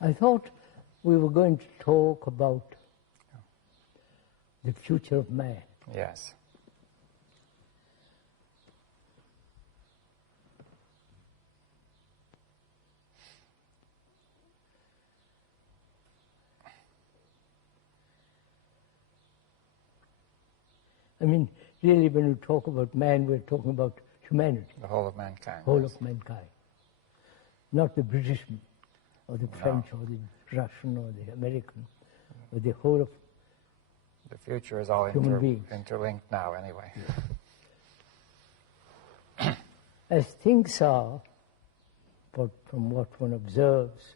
I thought we were going to talk about the future of man. Yes. I mean, really, when we talk about man, we're talking about humanity. The whole of mankind. Whole yes. of mankind. Not the British, or the French, or the Russian, or the American, but the whole of the future is all human beings. Interlinked now, anyway. Yeah. As things are, from what one observes,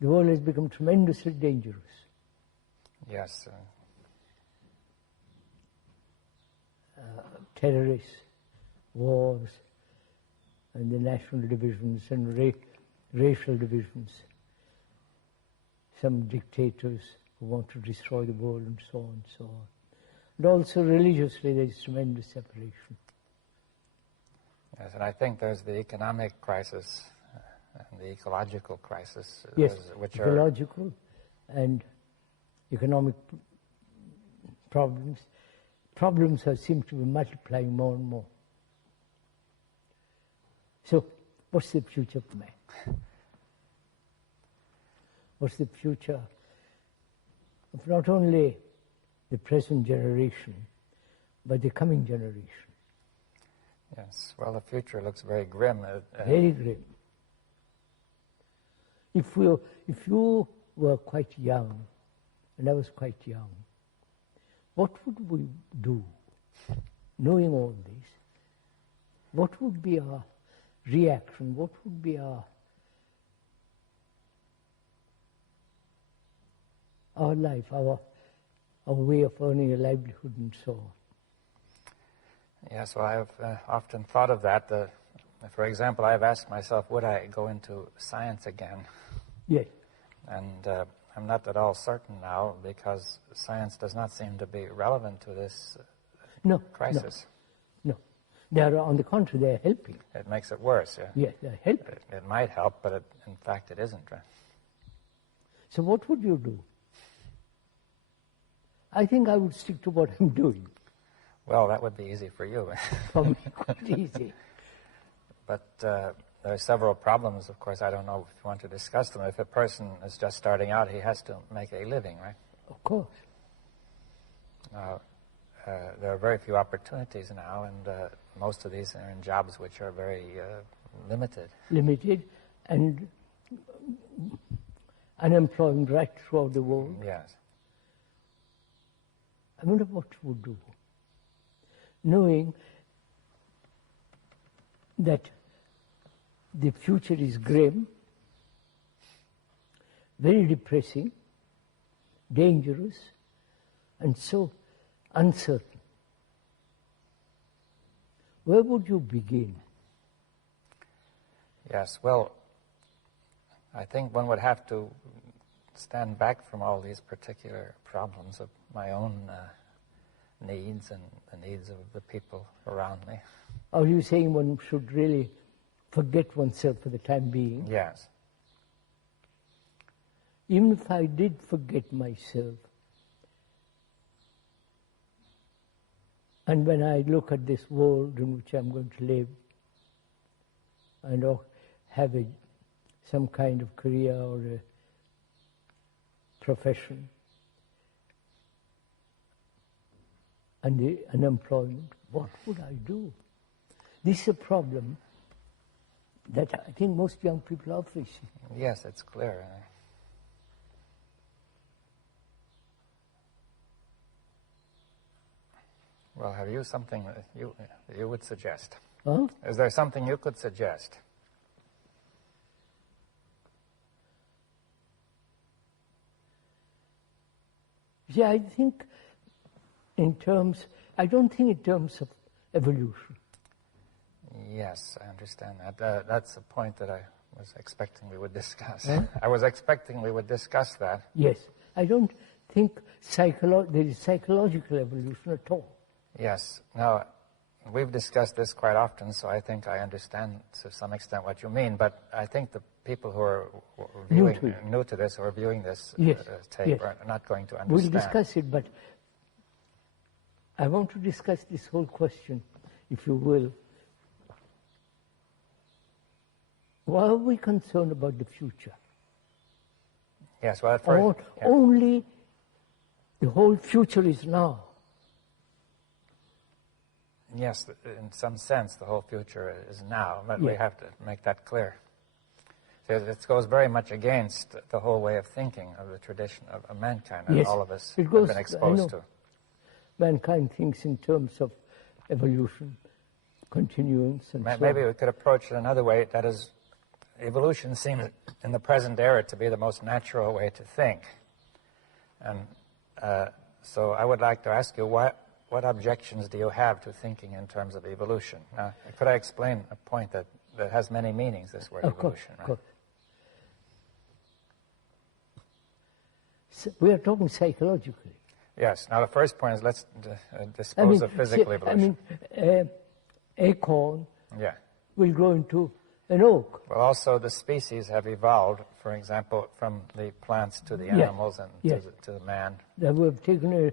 the world has become tremendously dangerous. Yes. Terrorists, wars, and the national divisions and racial divisions. Some dictators who want to destroy the world and so on and so on. And also religiously there is tremendous separation. Yes, and I think there's the economic crisis and the ecological crisis. Yes, which ecological and economic problems. Problems seem to be multiplying more and more. So, what's the future of man? What's the future of not only the present generation, but the coming generation? Yes, well, the future looks very grim. Very grim. If you were quite young, and I was quite young, what would we do, knowing all this? What would be our reaction? What would be our life, our way of earning a livelihood and so on? Yes, well, I've often thought of that. For example, I've asked myself, would I go into science again? Yes. And I'm not at all certain now, because science does not seem to be relevant to this crisis. No. They are, on the contrary, they are helping. It makes it worse, yeah? Yes, they are helping. It might help, but in fact it isn't. Right? So what would you do? I think I would stick to what I'm doing. Well, that would be easy for you. For me, quite easy. But there are several problems, of course. I don't know if you want to discuss them. If a person is just starting out, he has to make a living, right? Of course. Now, there are very few opportunities now, and most of these are in jobs which are very limited. Limited, and unemployment right throughout the world. Yes. I wonder what you would do, knowing that the future is grim, very depressing, dangerous, and so uncertain. Where would you begin? Yes, well, I think one would have to stand back from all these particular problems of my own needs and the needs of the people around me. Are you saying one should really forget oneself for the time being? Yes. Even if I did forget myself, and when I look at this world in which I'm going to live, and have some kind of career or a profession, and the unemployment, what would I do? This is a problem that I think most young people are facing. Yes, it's clear. Well, have you something that you would suggest? Huh? Is there something you could suggest? Yeah, I think I don't think in terms of evolution. Yes, I understand that. That's a point that I was expecting we would discuss. Huh? I was expecting we would discuss that. Yes, I don't think there is psychological evolution at all. Yes. Now, we've discussed this quite often, so I think I understand to some extent what you mean, but I think the people who are new to this, or viewing this tape, are not going to understand. We'll discuss it, but I want to discuss this whole question, if you will. Why are we concerned about the future? Yes, well, at first... Only the whole future is now. Yes, in some sense, the whole future is now, but we have to make that clear. So it goes very much against the whole way of thinking of the tradition of mankind that all of us have been exposed to. Mankind thinks in terms of evolution, continuance, and so on. Maybe we could approach it another way. That is, evolution seems in the present era to be the most natural way to think. And so I would like to ask you, what objections do you have to thinking in terms of evolution? Now, could I explain a point that has many meanings, this word evolution? Of course. So we are talking psychologically. Yes. Now, the first point is let's dispose of physical evolution. Acorn will grow into an oak. Well, also the species have evolved, for example, from the plants to the animals and to the man. That we have taken 1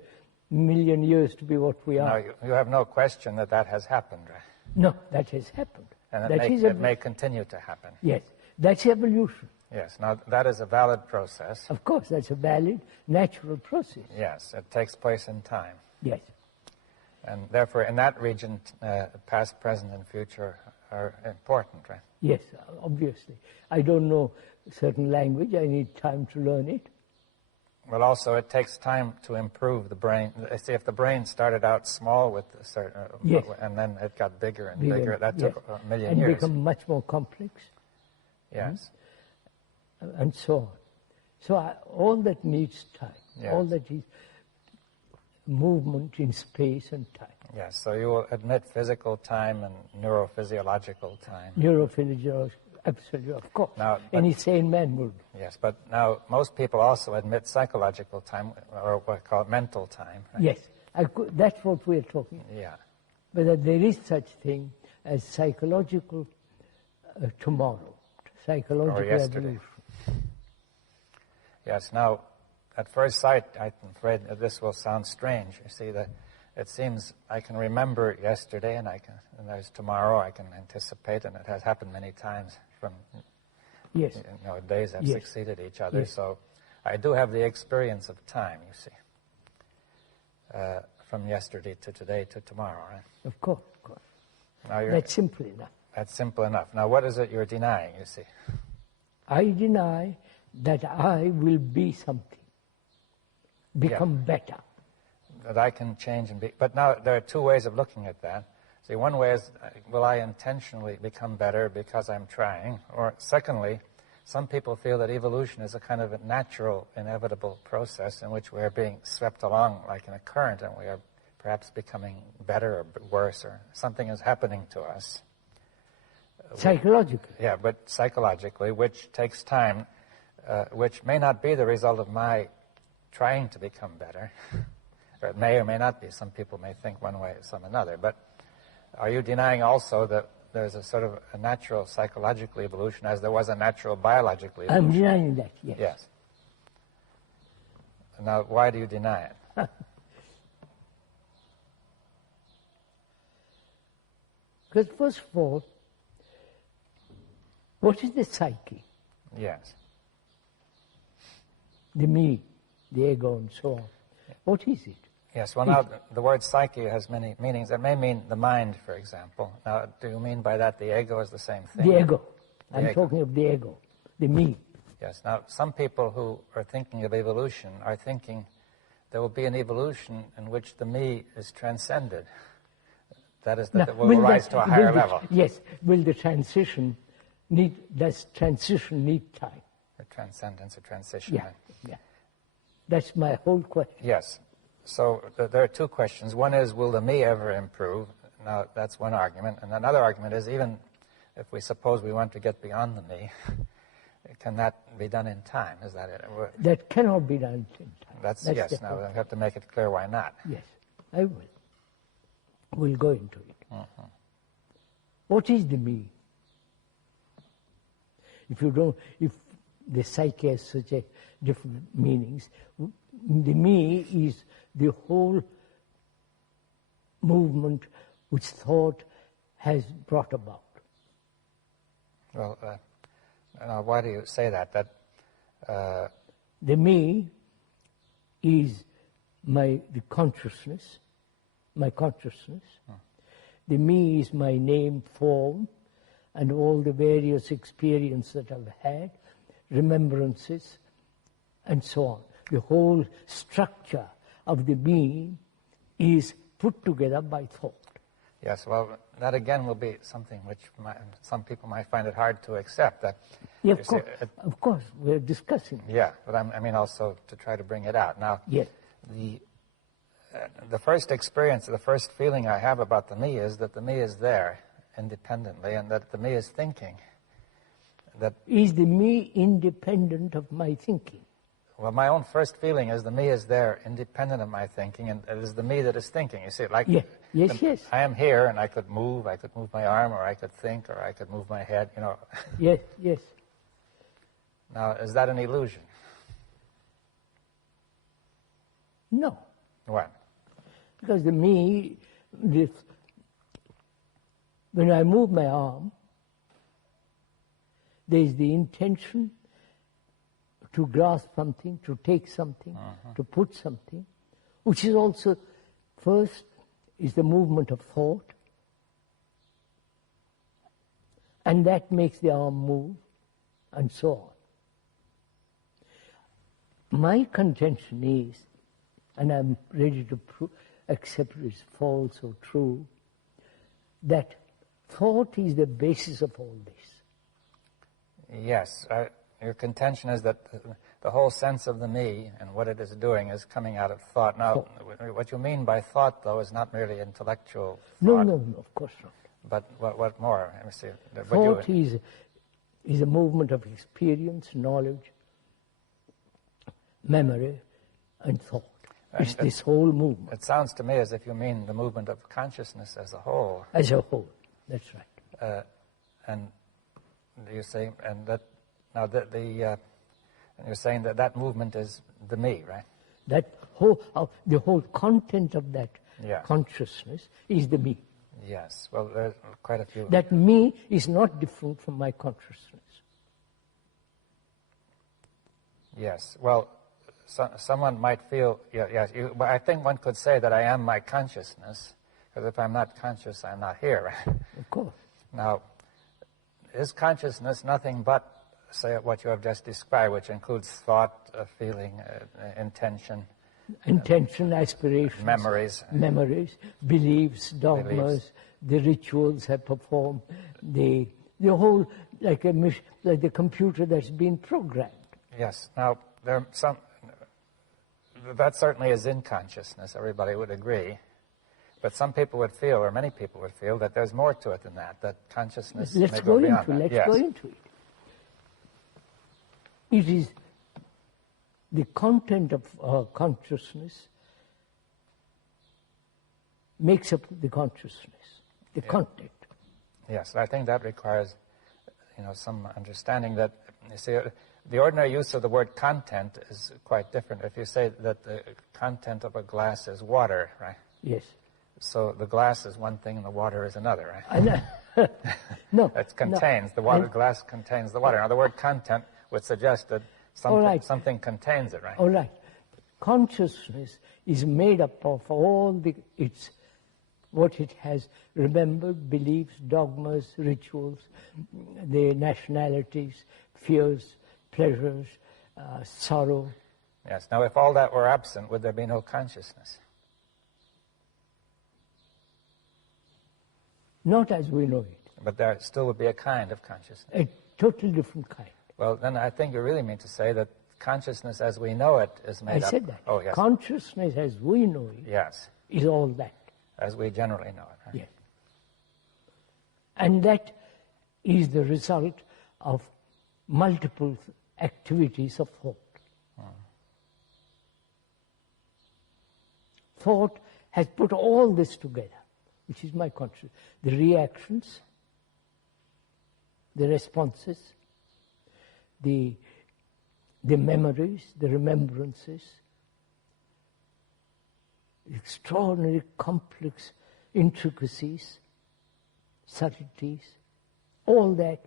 million years to be what we are. Now, you have no question that has happened, right? No, that has happened. And it may continue to happen. Yes, that's evolution. Yes, now that is a valid process. Of course, that's a valid, natural process. Yes, it takes place in time. Yes. And therefore, in that region, past, present, and future are important, right? Yes, obviously. I don't know certain language. I need time to learn it. Well, also, it takes time to improve the brain. See, if the brain started out small with a certain, and then it got bigger and bigger, that took 1 million years. And become much more complex. Yes. And so on. So all that needs time. Yes. All that is movement in space and time. Yes, so you will admit physical time and neurophysiological time. Neurophysiological, absolutely, of course. Now, any sane man would. Yes, but now most people also admit psychological time, or what we call mental time. Right? Yes, that's what we're talking about. Yeah. Whether there is such thing as psychological tomorrow, psychological evolution. Yes, now, at first sight, I'm afraid that this will sound strange. You see, that it seems I can remember yesterday, and there's tomorrow I can anticipate, and it has happened many times from days have succeeded each other. Yes. So I do have the experience of time, you see, from yesterday to today to tomorrow, right? Of course, of course. Now that's simple enough. That's simple enough. Now, what is it you're denying, you see? I deny that I will be something, become better. That I can change and be. But now there are two ways of looking at that. See, one way is, will I intentionally become better because I'm trying? Or secondly, some people feel that evolution is a kind of a natural, inevitable process in which we are being swept along like in a current, and we are perhaps becoming better or worse, or something is happening to us. Psychologically. Yeah, but psychologically, which takes time, which may not be the result of my trying to become better. Or it may or may not be. Some people may think one way, some another. But are you denying also that there's a sort of a natural psychological evolution as there was a natural biological evolution? I'm denying that, yes. Yes. Now, why do you deny it? Because first of all, what is the psyche? Yes. The me, the ego, and so on. What is it? Yes, well, now, the word psyche has many meanings. It may mean the mind, for example. Now, do you mean by that the ego is the same thing? The ego. I'm talking of the ego, the me. Yes. Now, some people who are thinking of evolution are thinking there will be an evolution in which the me is transcended. That is, that it will rise to a higher level. Yes. Will the transition does transition need time? The transcendence or transition. Yeah, yeah. That's my whole question. Yes. So there are two questions. One is, will the me ever improve? Now, that's one argument. And another argument is, even if we suppose we want to get beyond the me, can that be done in time? Is that it? That cannot be done in time. That's yes. Now, we have to make it clear why not. Yes, I will. We'll go into it. What is the me? If the psyche has such a different meanings, the me is the whole movement which thought has brought about. Well, why do you say that? The me is the consciousness, my consciousness. The me is my name, form, and all the various experiences that I've had, remembrances, and so on. The whole structure of the me is put together by thought. Yes, well, that again will be something which some people might find it hard to accept. Yeah, of course, we're discussing. Yeah, but I mean also to try to bring it out. Now, yes. The first experience, the first feeling I have about the me is that the me is there independently and that the me is thinking. Is the me independent of my thinking? Well, my own first feeling is the me is there independent of my thinking, and it is the me that is thinking. You see, like yes. I am here and I could move my arm, or I could think, or I could move my head, you know. Yes. Now, is that an illusion? No. Why? Because the me, when I move my arm, there is the intention to grasp something, to take something, to put something, which is also, first, is the movement of thought, and that makes the arm move, and so on. My contention is, and I'm ready to accept it's false or true, that thought is the basis of all this. Yes. Your contention is that the whole sense of the me and what it is doing is coming out of thought. Now, what you mean by thought, though, is not merely intellectual thought. No, of course not. But what more? Let me see. Thought is a movement of experience, knowledge, memory, and thought. It's this whole movement. It sounds to me as if you mean the movement of consciousness as a whole. As a whole, that's right. And you say, and that now you're saying that movement is the me, right? That the whole content of that consciousness is the me. Yes. Well, there's quite a few. That me is not different from my consciousness. Yes. Well, someone might feel, but I think one could say that I am my consciousness, because if I'm not conscious, I'm not here, right? Of course. Now, is consciousness nothing but, say, what you have just described, which includes thought, feeling, intention, aspirations, memories, beliefs, dogmas, the rituals I perform, the whole, like the computer that's been programmed. Yes. Now, there are some. That certainly is in consciousness. Everybody would agree. But some people would feel, or many people would feel, that there's more to it than that. That consciousness may go beyond that. Let's go into it. It is the content of consciousness makes up the consciousness, the content. Yes, I think that requires, some understanding that, you see, the ordinary use of the word content is quite different. If you say that the content of a glass is water, right? Yes. So the glass is one thing and the water is another, right? No. It contains, the water glass contains the water. Now the word content would suggest that something contains it, right? All right. Consciousness is made up of all what it has remembered, beliefs, dogmas, rituals, the nationalities, fears, pleasures, sorrow. Yes. Now, if all that were absent, would there be no consciousness? Not as we know it. But there still would be a kind of consciousness. A totally different kind. Well, then I think you really mean to say that consciousness as we know it is made up. I said that. Oh, yes. Consciousness as we know it is all that. As we generally know it. Right? Yes. And that is the result of multiple activities of thought. Thought has put all this together. which is my consciousness. The reactions, the responses, the memories, the remembrances, extraordinary complex intricacies, subtleties, all that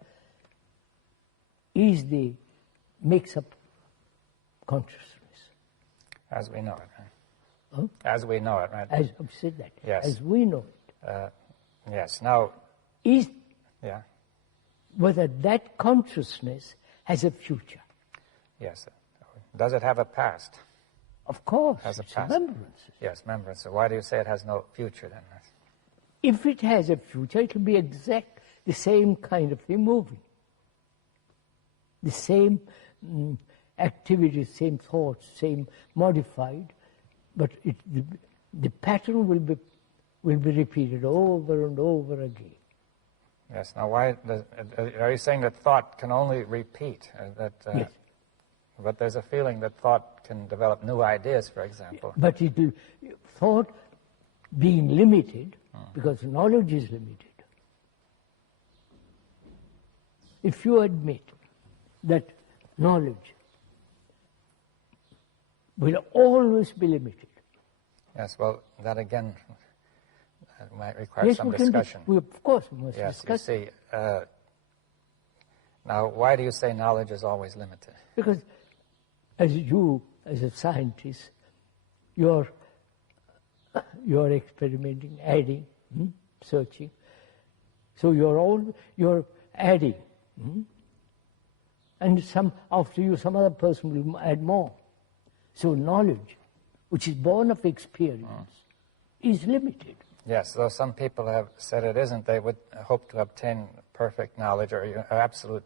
makes up consciousness. As we know it, right? Huh? As we know it, right? As I've said that. Yes. As we know it. Yes. Now, yeah. Whether that consciousness has a future. Yes. Does it have a past? Of course. Has a it's past. Remembrances. Yes, remembrance. So why do you say it has no future then? If it has a future, it will be exact the same kind of thing moving. The same activities, same thoughts, same modified, but the pattern will be repeated over and over again. Yes. Now, are you saying that thought can only repeat? Yes. But there's a feeling that thought can develop new ideas, for example. But thought being limited, because knowledge is limited. If you admit that knowledge will always be limited. Yes, well, that again might require some discussion. Of course, we must Yes, discuss. you see. Now, why do you say knowledge is always limited? Because as a scientist, you're experimenting, adding, searching. So you're adding. And after you, some other person will add more. So knowledge, which is born of experience, is limited. Yes, though some people have said it isn't, they would hope to obtain perfect knowledge or absolute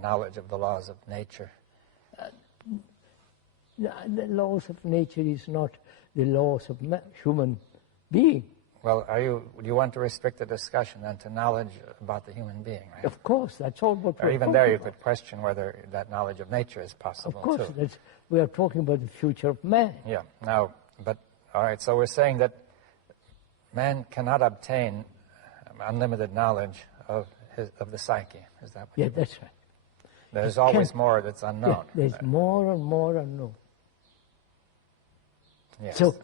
knowledge of the laws of nature. The laws of nature is not the laws of human being. Well, do you want to restrict the discussion then to knowledge about the human being, right? Of course, that's all what we're Or even talking there you about. could question whether that knowledge of nature is possible, Of course, too. we are talking about the future of man. Yeah, now, but, all right, so we're saying that man cannot obtain unlimited knowledge of the psyche. Is that what Yeah, that's right. There's always more that's unknown. Yeah, there's more and more unknown. Yes. So,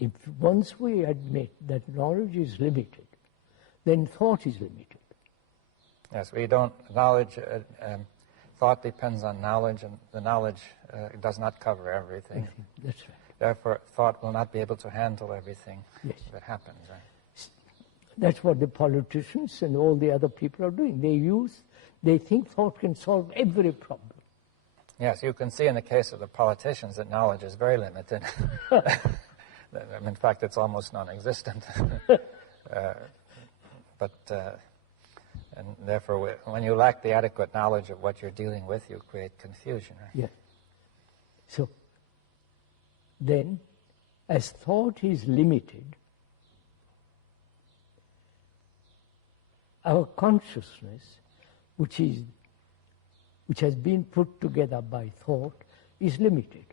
if once we admit that knowledge is limited, then thought is limited. Yes, we don't, knowledge, thought depends on knowledge, and the knowledge does not cover everything. That's right. Therefore, thought will not be able to handle everything that happens, right? That's what the politicians and all the other people are doing. They think thought can solve every problem. Yes, you can see in the case of the politicians that knowledge is very limited. In fact, it's almost non-existent. And therefore, when you lack the adequate knowledge of what you're dealing with, you create confusion. Right? Yeah. So, then, as thought is limited, our consciousness, which has been put together by thought, is limited.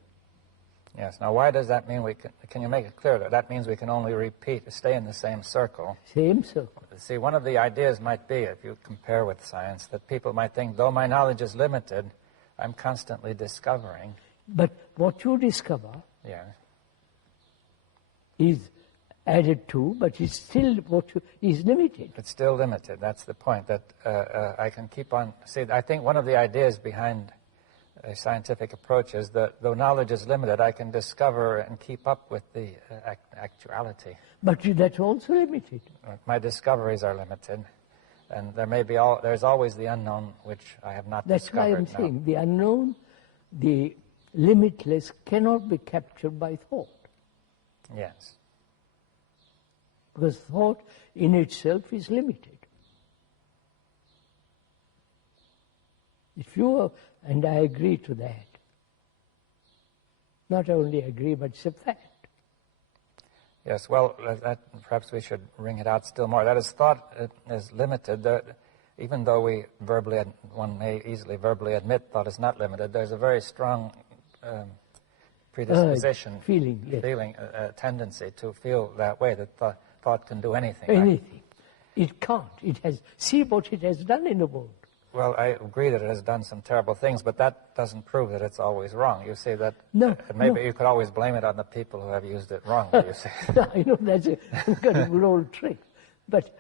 Yes. Now, why does that mean can you make it clear that means we can only stay in the same circle? Same circle. See, one of the ideas might be, if you compare with science, that people might think, though my knowledge is limited, I'm constantly discovering. But what you discover is added to, but it's still is limited. It's still limited. That's the point, that I can keep on. See, I think one of the ideas behind a scientific approach is that though knowledge is limited, I can discover and keep up with the actuality. But that's also limited. My discoveries are limited, and there's always the unknown which I have not That's discovered. why I'm saying the unknown, the limitless cannot be captured by thought. Yes. Because thought in itself is limited. And I agree to that. Not only agree, but it's a fact. Yes, well, perhaps we should bring it out still more. That is, thought is limited. Even though one may easily verbally admit thought is not limited, there's a very strong predisposition, feeling, yes. a tendency to feel that way, that thought can do anything. Anything. Right? It can't. It has. See what it has done in the world. Well, I agree that it has done some terrible things, but that doesn't prove that it's always wrong. You see that maybe you could always blame it on the people who have used it wrongly, you see. I know that's a kind of good old trick. But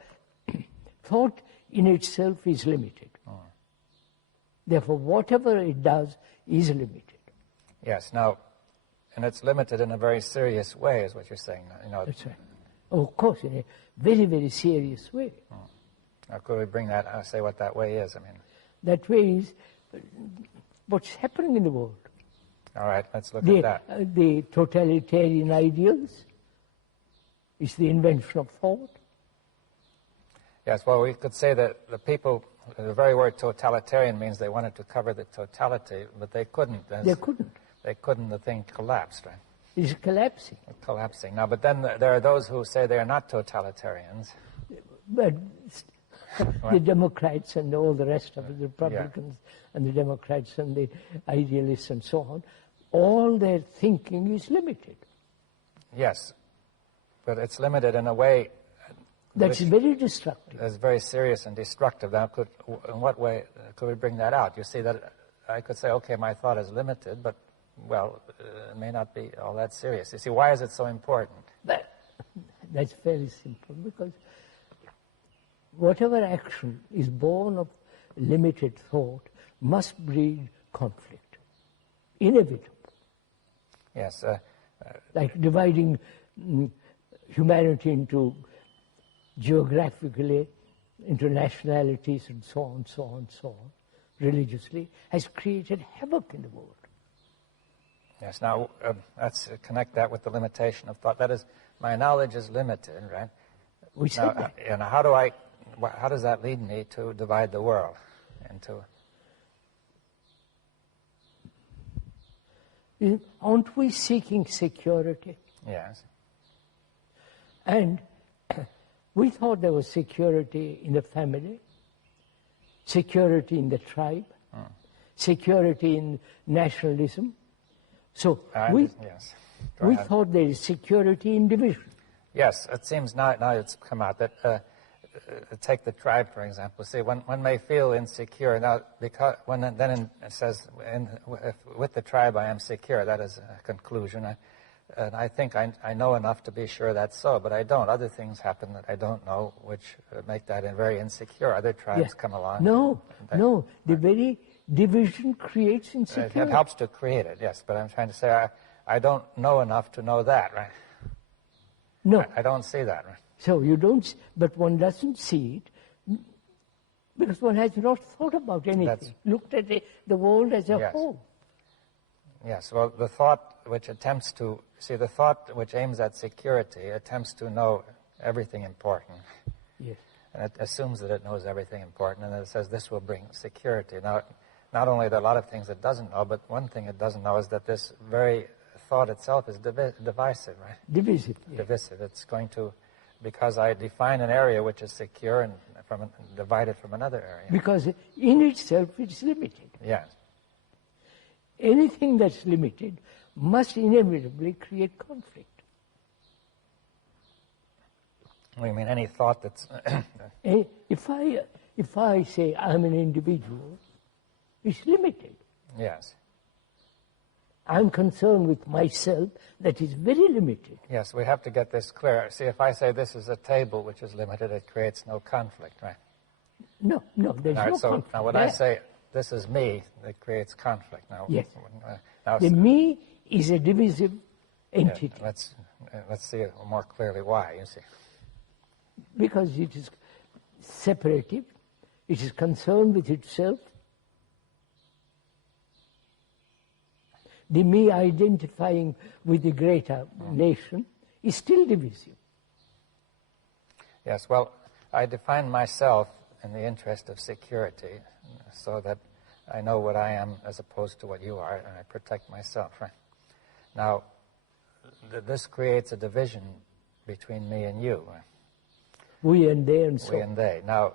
thought in itself is limited. Therefore, whatever it does is limited. Yes, now, and it's limited in a very serious way, is what you're saying. That's right. Oh, of course, in a very, very serious way. Now, could we bring that, say what that way is? That way is what's happening in the world. All right, let's look at that. The totalitarian ideals is the invention of thought. Yes, well, we could say that the people, the very word totalitarian means they wanted to cover the totality, but they couldn't. They couldn't. They couldn't, the thing collapsed, right? It's collapsing. It's collapsing. Now, but then there are those who say they are not totalitarians. But the Democrats and all the rest of the Republicans and the Democrats and the idealists and so on, all their thinking is limited. Yes, but it's limited in a way that's very destructive. It's very serious and destructive. Now, in what way could we bring that out? You see that I could say, okay, my thought is limited, but, well, it may not be all that serious. You see, why is it so important? That's very simple, because whatever action is born of limited thought must breed conflict. Inevitable. Yes. Like dividing humanity into geographically, into nationalities and so on, so on, so on, religiously, has created havoc in the world. Yes, now let's connect that with the limitation of thought. That is, my knowledge is limited, right? We said that. And how does that lead me to divide the world into? Aren't we seeking security? Yes. And we thought there was security in the family, security in the tribe, security in nationalism. So we thought there is security in division. Yes, it seems now it's come out that, take the tribe, for example. See, one may feel insecure. Now, because it says, with the tribe I am secure, that is a conclusion. And I think I know enough to be sure that's so, but I don't. Other things happen that I don't know, which make that very insecure. Other tribes come along. No. The very division creates insecurity. It helps to create it, yes. But I'm trying to say I don't know enough to know that, right? No. I don't see that, right? So you don't, but one doesn't see it because one has not thought about anything, looked at the world as a whole. Yes, well, the thought which attempts to, the thought which aims at security attempts to know everything important. Yes. And it assumes that it knows everything important, and it says this will bring security. Now, not only are there a lot of things it doesn't know, but one thing it doesn't know is that this very thought itself is divisive, right? Divisive. Yeah. Divisive. It's going to, because I define an area which is secure and divided from another area. Because in itself it's limited. Yes. Anything that's limited must inevitably create conflict. What do you mean, any thought that's... If I say I'm an individual, it's limited. Yes. I'm concerned with myself, that is very limited. Yes, we have to get this clear. See, if I say this is a table which is limited, it creates no conflict, right? No, there's no conflict. Now when I say this is me, it creates conflict. Now, yes. The me is a divisive entity. Yeah, let's see it more clearly why, you see. Because it is separative, it is concerned with itself. The me identifying with the greater nation is still divisive. Yes, well, I define myself in the interest of security so that I know what I am as opposed to what you are, and I protect myself, right? Now, this creates a division between me and you. Right? We and they and so on. We and they. Now,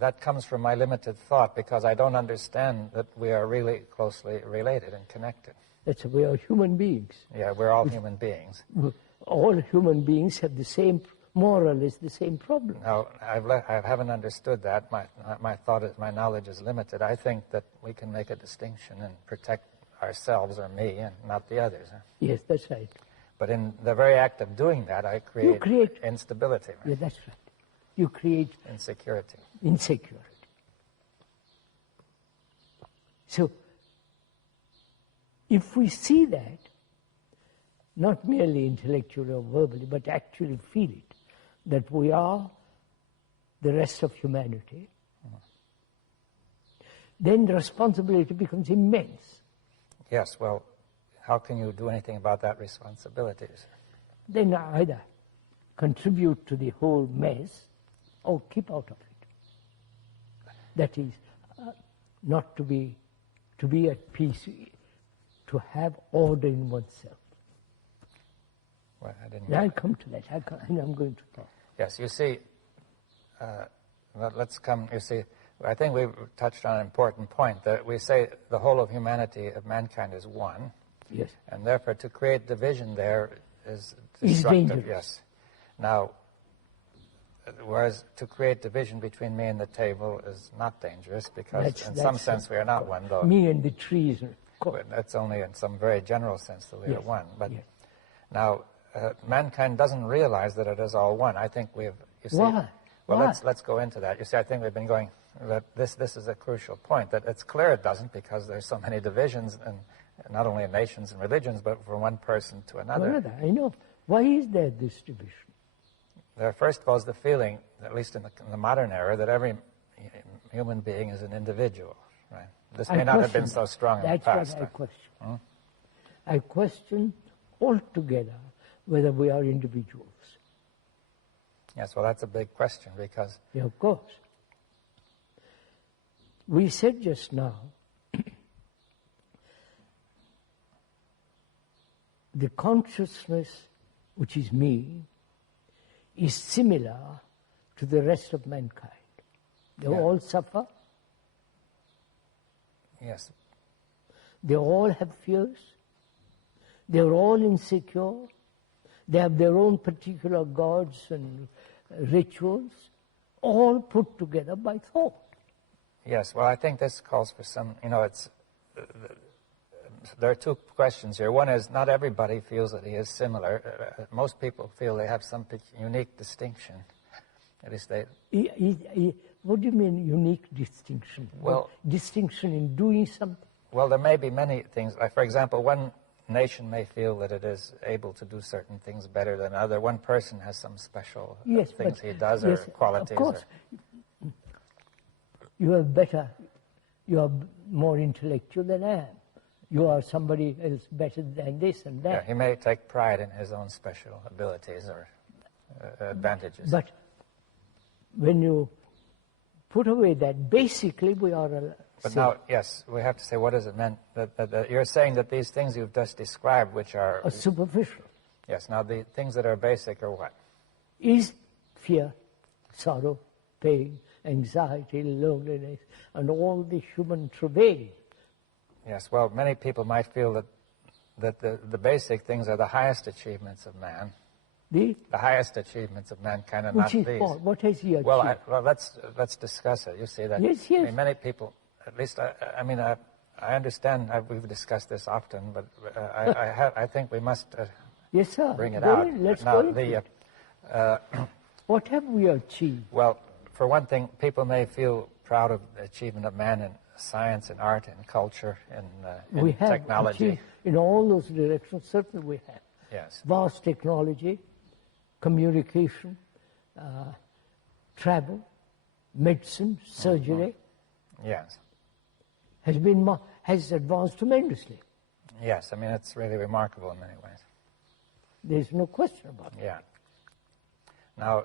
that comes from my limited thought because I don't understand that we are really closely related and connected. That's we are human beings. Yeah, we're all human beings. All human beings have the same, more or less the same problem. Now, I haven't understood that. My thought is, my knowledge is limited. I think that we can make a distinction and protect ourselves or me and not the others. Huh? Yes, that's right. But in the very act of doing that, I create instability. Right? Yeah, that's right. You create insecurity. Insecurity. So, if we see that, not merely intellectually or verbally, but actually feel it, that we are the rest of humanity, then the responsibility becomes immense. Yes, well, how can you do anything about that responsibility? Then either contribute to the whole mess or keep out of it. That is, not to be at peace, to have order in oneself. Well, I didn't. I'll come to that. I'm going to talk. Yes, you see, let's come, you see, I think we've touched on an important point, that we say the whole of humanity, of mankind, is one. Yes. And therefore, to create division there is destructive. Dangerous. Yes. Now, whereas to create division between me and the table is not dangerous, because in some sense we are not one, though. Me and the trees. That's only in some very general sense that we are one. But yes. Now, mankind doesn't realize that it is all one. I think we have. You see, Why? Well, Why? let's go into that. You see, I think we've been going. That this is a crucial point. That it's clear it doesn't, because there's so many divisions, and not only in nations and religions, but from one person to another. I know. Why is there this division? There, first of all, is the feeling, at least in the modern era, that every human being is an individual. Right? This may not have been so strong in the past. That's what I question. I question altogether whether we are individuals. Yes, well, that's a big question, because... Yeah, of course. We said just now, the consciousness, which is me, is similar to the rest of mankind. They all suffer. Yes. They all have fears. They're all insecure. They have their own particular gods and rituals, all put together by thought. Yes, well, I think this calls for some, there are two questions here. One is, not everybody feels that he is similar. Most people feel they have some unique distinction. At least they... What do you mean, unique distinction? Well, distinction in doing something? Well, there may be many things. Like, for example, one nation may feel that it is able to do certain things better than another. One person has some special things he does, or qualities. Of course. You are more intellectual than I am. You are somebody else better than this and that. Yeah, he may take pride in his own special abilities or advantages. But when you put away that, basically we are... But now, yes, we have to say, what does it mean? That you're saying that these things you've just described, which are superficial. Yes, now the things that are basic are what? Is fear, sorrow, pain, anxiety, loneliness, and all the human travail. Yes, well, many people might feel that the basic things are the highest achievements of man. The highest achievements of mankind, and not these. What has he achieved? Well, let's discuss it. You see that? Yes, yes. I mean, many people, at least I understand. We've discussed this often, but I think we must yes, sir. Bring it out. Let's now, go into it. What have we achieved? Well, for one thing, people may feel proud of the achievement of man in science and art and culture and we have technology. Achieved in all those directions, certainly we have. Yes. Vast technology, communication, travel, medicine, surgery. Yes. Has advanced tremendously. Yes, I mean, it's really remarkable in many ways. There's no question about it. Yeah. Now,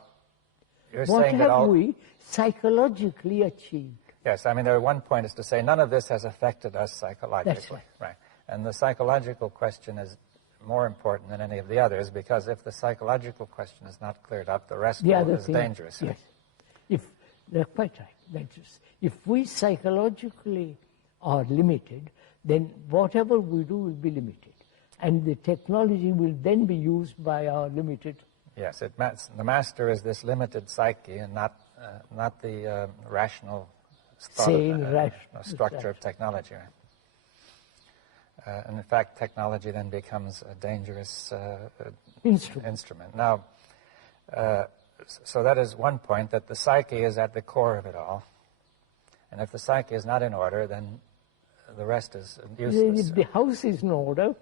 you're what saying that have we psychologically achieved? Yes, I mean, one point is to say none of this has affected us psychologically. That's right. And the psychological question is more important than any of the others, because if the psychological question is not cleared up, the rest is dangerous. Yes. They're quite right. Dangerous. If we psychologically are limited, then whatever we do will be limited. And the technology will then be used by our limited... Yes, the master is this limited psyche and not the rational structure of technology. And in fact, technology then becomes a dangerous instrument. Now, so that is one point, that the psyche is at the core of it all. And if the psyche is not in order, then the rest is useless. If the house is in order...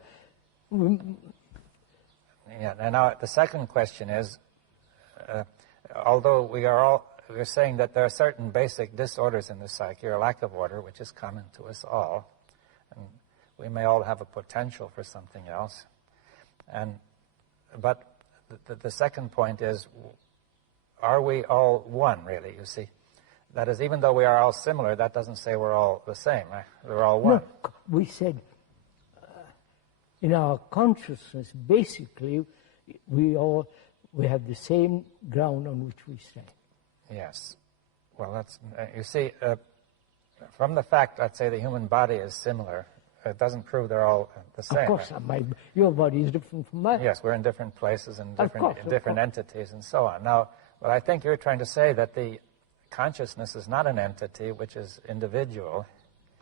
Yeah, and now the second question is, although we're saying that there are certain basic disorders in the psyche, or lack of order, which is common to us all, and we may all have a potential for something else. But the second point is, are we all one, really, you see? That is, even though we are all similar, that doesn't say we're all the same, right? We're all one. No, we said in our consciousness, basically, we have the same ground on which we stand. Yes. Well, that's, you see, from the fact, I'd say the human body is similar, it doesn't prove they're all the same. Of course, your body is different from mine. Yes, we're in different places and different entities and so on. Now, but I think you're trying to say that the consciousness is not an entity which is individual.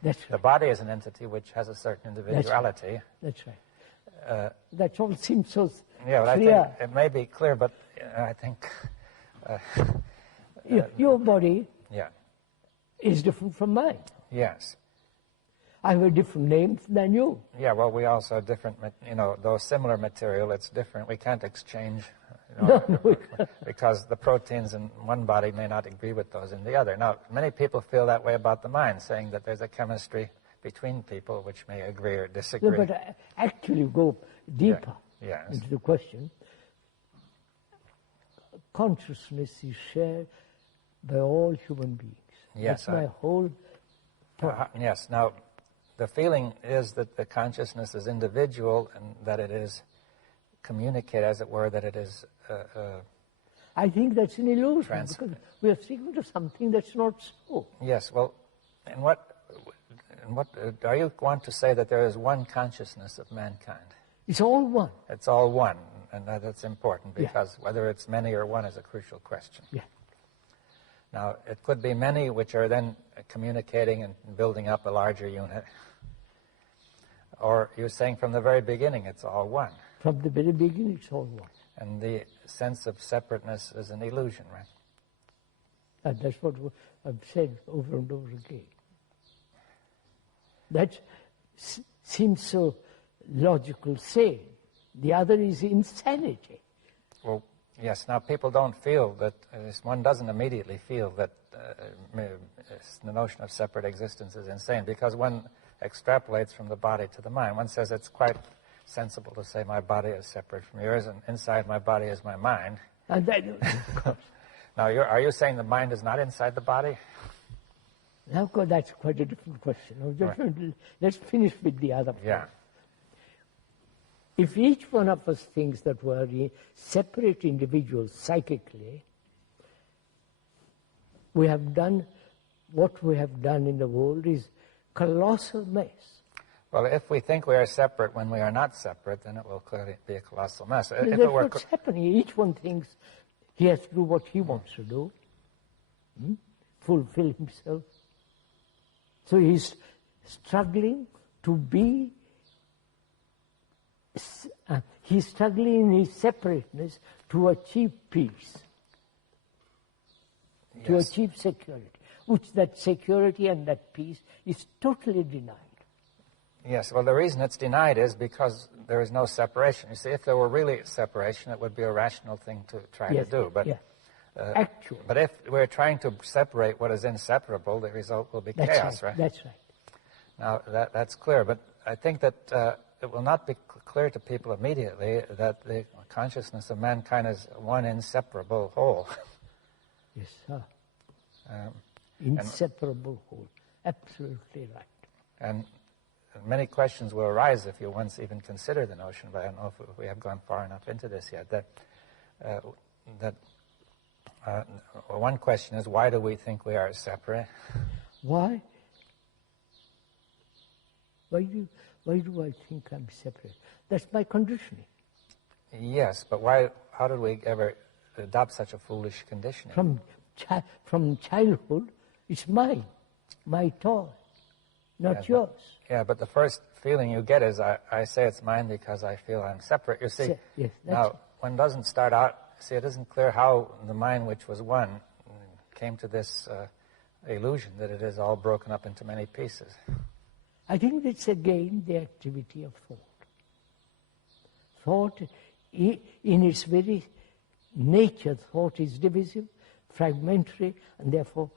That's right. The body is an entity which has a certain individuality. That's right. That all seems so yeah, but clear. I think it may be clear, but I think... your body yeah. is different from mine. Yes. I have a different name than you. Yeah, well, we also have different, though similar material, it's different. We can't exchange, because the proteins in one body may not agree with those in the other. Now, many people feel that way about the mind, saying that there's a chemistry between people which may agree or disagree. No, but actually go deeper into the question. Consciousness is shared by all human beings. Yes. That's my whole point. Yes. Now, the feeling is that the consciousness is individual and that it is communicated, as it were, that it is... I think that's an illusion, because we are speaking to something that's not so. Yes, well, and what are you want to say that there is one consciousness of mankind? It's all one. It's all one, and that's important, because whether it's many or one is a crucial question. Yeah. Now, it could be many which are then communicating and building up a larger unit. Or you're saying from the very beginning it's all one. From the very beginning it's all one. And the sense of separateness is an illusion, right? And that's what I've said over and over again. That seems so logical saying. The other is insanity. Well, yes, now people don't feel that, one doesn't immediately feel that the notion of separate existence is insane, because one extrapolates from the body to the mind. One says it's quite sensible to say my body is separate from yours, and inside my body is my mind. And that, now, are you saying the mind is not inside the body? Now, that's quite a different question. Let's finish with the other point. Yeah. If each one of us thinks that we're separate individuals psychically, we have done what we have done in the world is colossal mess. Well, if we think we are separate when we are not separate, then it will clearly be a colossal mess. That's what's happening. Each one thinks he has to do what he wants to do, fulfill himself. So he's struggling to be, he's struggling in his separateness to achieve peace, to achieve security, which that security and that peace is totally denied. Yes, well, the reason it's denied is because there is no separation. You see, if there were really separation, it would be a rational thing to try to do. But actually. But if we're trying to separate what is inseparable, the result will be chaos, right? That's right. Now, that's clear. But I think that it will not be clear to people immediately that the consciousness of mankind is one inseparable whole. Yes, sir. Inseparable whole. Absolutely right. And many questions will arise if you once even consider the notion, but I don't know if we have gone far enough into this yet, that one question is, why do we think we are separate? Why? Why do I think I'm separate? That's my conditioning. Yes, but how did we ever adopt such a foolish conditioning? From childhood, it's my toy, not yours. Yeah, but the first feeling you get is, I say it's mine because I feel I'm separate. You see, yes, now, one doesn't start out, see, it isn't clear how the mind, which was one, came to this illusion that it is all broken up into many pieces. I think it's again the activity of thought. Thought, in its very nature, thought is divisive, fragmentary, and therefore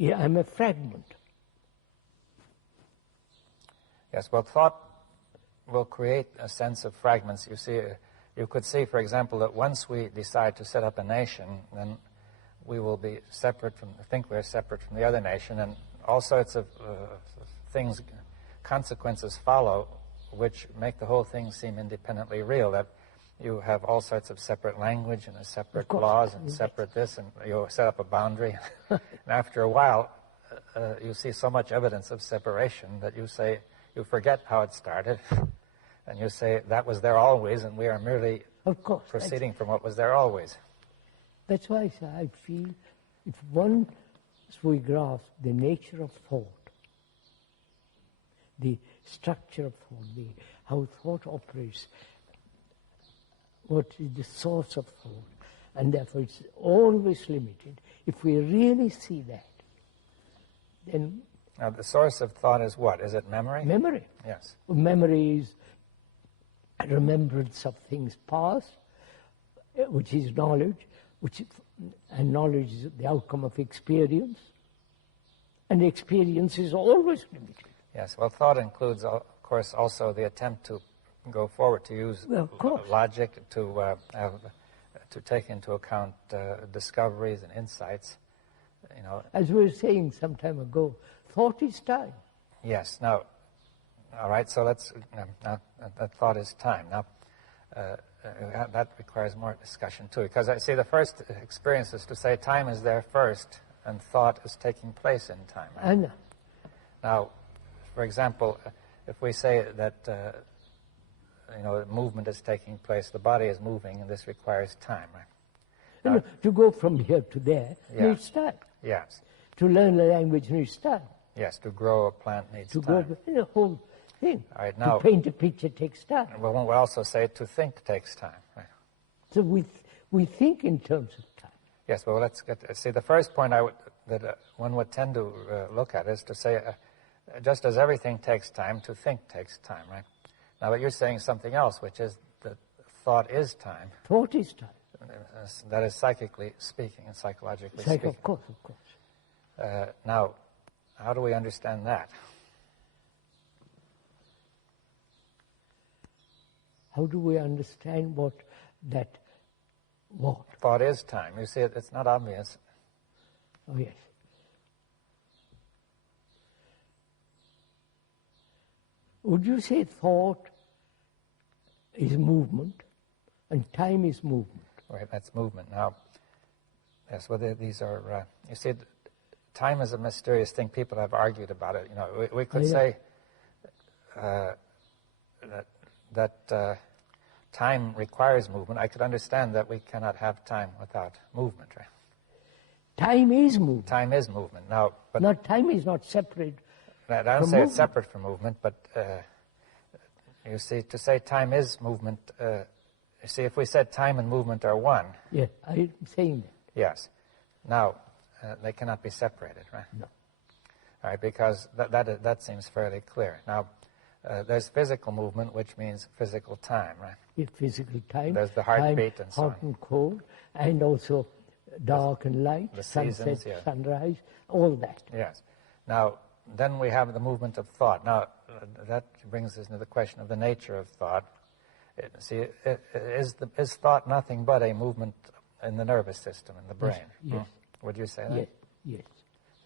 I'm a fragment. Yes, well, thought will create a sense of fragments. You see, you could see, for example, that once we decide to set up a nation, then we will be think we're separate from the other nation, and all sorts of things, consequences follow, which make the whole thing seem independently real, that you have all sorts of separate language and separate laws and separate this, and you set up a boundary. And after a while, you see so much evidence of separation that you forget how it started, and you say, that was there always, and we are merely proceeding from what was there always. That's why I feel if once we grasp the nature of thought, the structure of thought, how thought operates, what is the source of thought, and therefore it's always limited. If we really see that, then... Now, the source of thought is what? Is it memory? Memory. Yes. Memory is a remembrance of things past, which is knowledge, and knowledge is the outcome of experience, and experience is always limited. Yes, well, thought includes, of course, also the attempt to go forward, to use logic, to take into account discoveries and insights. As we were saying some time ago, thought is time. Yes. Now, all right. So let's. That thought is time. Now, that requires more discussion too, because I see the first experience is to say time is there first, and thought is taking place in time. Right? I know. Now, for example, if we say that movement is taking place, the body is moving, and this requires time, right? To go from here to there needs time. Yes. To learn a language needs time. Yes, to grow a plant needs time. To grow the whole thing. All right, now, to paint a picture takes time. Well, one would also say to think takes time. Right? So we think in terms of time. Yes, well, let's see, the first point that one would tend to look at is to say, just as everything takes time, to think takes time, right? Now, but you're saying something else, which is that thought is time. Thought is time. That is psychically speaking and psychologically speaking. Of course. Now, how do we understand that? How do we understand what? Thought is time. You see, it's not obvious. Oh, yes. Would you say thought is movement and time is movement? Right, that's movement. Now, yes, well, these are, you see, time is a mysterious thing. People have argued about it. We could say that time requires movement. I could understand that we cannot have time without movement, right? Time is movement. Time is movement. Now, but time is not separate. I don't say it's separate from movement, but you see, to say time is movement, you see, if we said time and movement are one. Yeah, I'm saying that. Yes. Now, they cannot be separated, right? No. All right, because that seems fairly clear. Now, there's physical movement, which means physical time, right? Yeah, physical time. There's the heartbeat and so on. Hot and cold, and also dark and light, the sunset, seasons, yeah. sunrise, all that. Yes. Now, then we have the movement of thought. Now, that brings us into the question of the nature of thought. Is thought nothing but a movement in the nervous system, in the brain? Yes. Would you say that? Yes.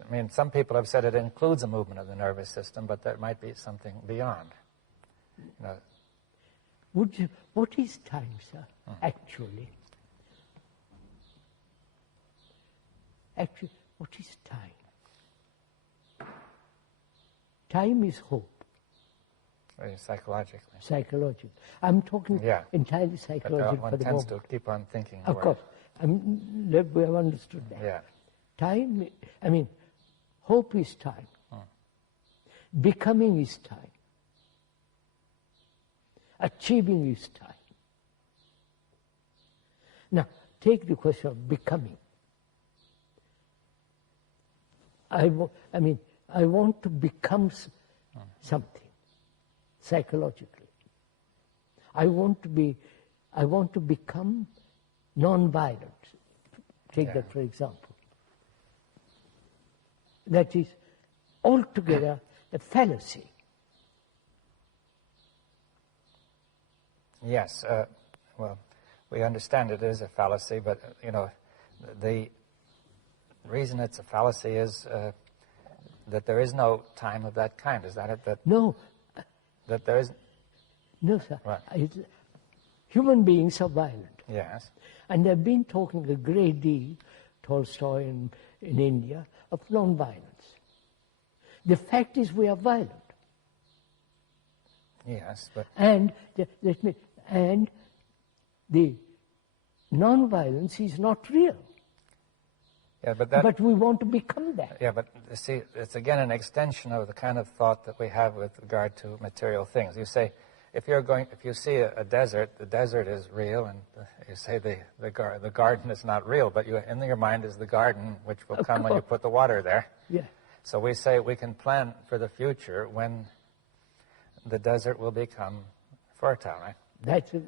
I mean, some people have said it includes a movement of the nervous system, but there might be something beyond. What is time, sir, actually? Actually, what is time? time is hope. Psychologically. Psychological. I'm talking entirely But psychological one for the tends moment. to keep on thinking. Of course. We have understood that. Yeah. Time, hope is time. Becoming is time. Achieving is time. Now, take the question of becoming. I want to become something psychologically. I want to become non-violent. Take that for example. That is altogether a fallacy. Yes. Well, we understand it is a fallacy, but the reason it's a fallacy is that there is no time of that kind. Is that it? No. That there is. No, sir. Right. Human beings are violent. Yes. And they've been talking a great deal, Tolstoy in India, of non-violence. The fact is we are violent. Yes, but... And the non-violence is not real. Yeah, but we want to become that. Yeah, but see, it's again an extension of the kind of thought that we have with regard to material things. You say, if you see a desert, the desert is real, and you say the garden is not real, but in your mind is the garden, which will come when you put the water there. Yeah. So we say we can plan for the future when the desert will become fertile, right? That's all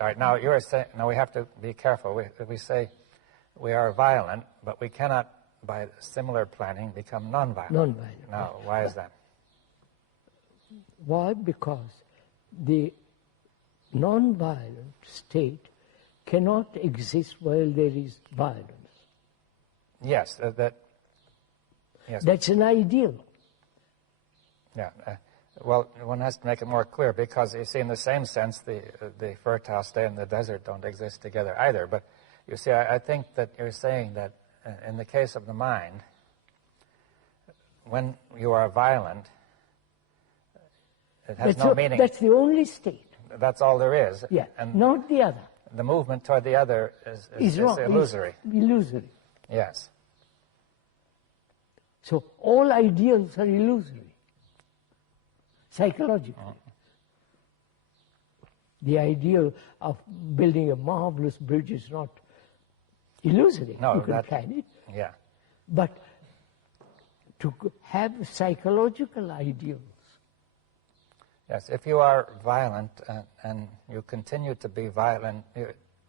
right. Now you're saying. Now we have to be careful. We say we are violent, but we cannot, by similar planning, become non-violent. Non-violent. Now, why is that? Why? Because the non-violent state cannot exist while there is violence. Yes, yes. That's an ideal. Yeah. Well, one has to make it more clear because, you see, in the same sense, the fertile state and the desert don't exist together either. But, you see, I think that you're saying that in the case of the mind, when you are violent, it has no meaning. That's the only state. That's all there is. Yeah, and not the other. The movement toward the other is wrong. illusory. Illusory. Yes. So all ideals are illusory. Psychologically. The ideal of building a marvelous bridge is not illusory. No, you can plan it. Yeah. But to have psychological ideals. Yes, if you are violent and you continue to be violent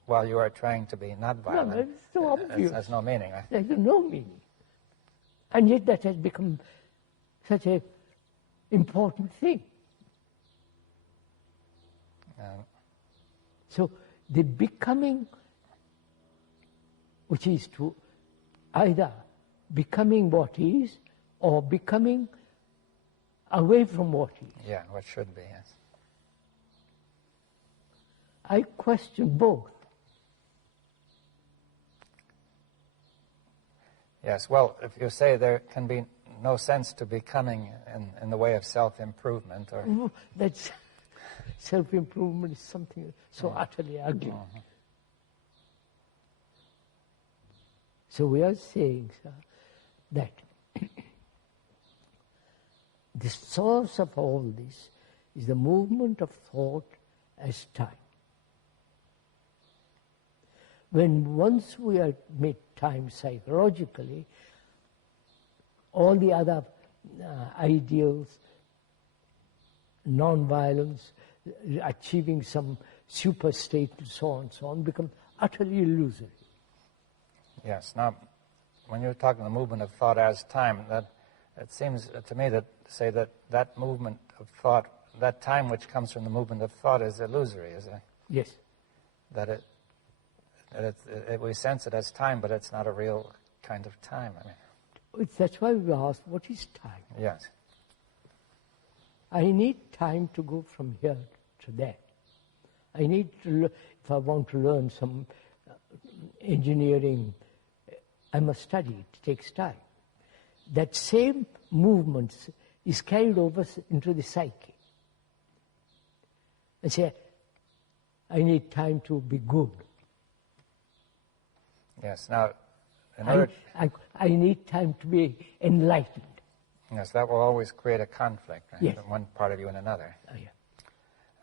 while you are trying to be not violent, no, it's so obvious. It has no meaning. There's no meaning. And yet that has become such an important thing. So the becoming, which is to either becoming what is or becoming away from what is. Yeah, what should be, yes. I question both. Yes, well, if you say there can be no sense to becoming in the way of self-improvement, or... That's self-improvement is something so utterly ugly. So we are saying, sir, that the source of all this is the movement of thought as time. When once we admit time psychologically, all the other ideals, non-violence, achieving some super state and so on, become utterly illusory. Yes. Now, when you're talking the movement of thought as time, that it seems to me that say that movement of thought, that time which comes from the movement of thought, is illusory, is it? Yes. That we sense it as time, but it's not a real kind of time. I mean, that's why we asked, what is time? Yes. I need time to go from here to there. I need to, if I want to learn some engineering, I must study. It takes time. That same movement is carried over into the psyche. And say, I need time to be good. Yes. Now, in order, I need time to be enlightened. yes, that will always create a conflict, right? Yes. From one part of you and another. Yeah.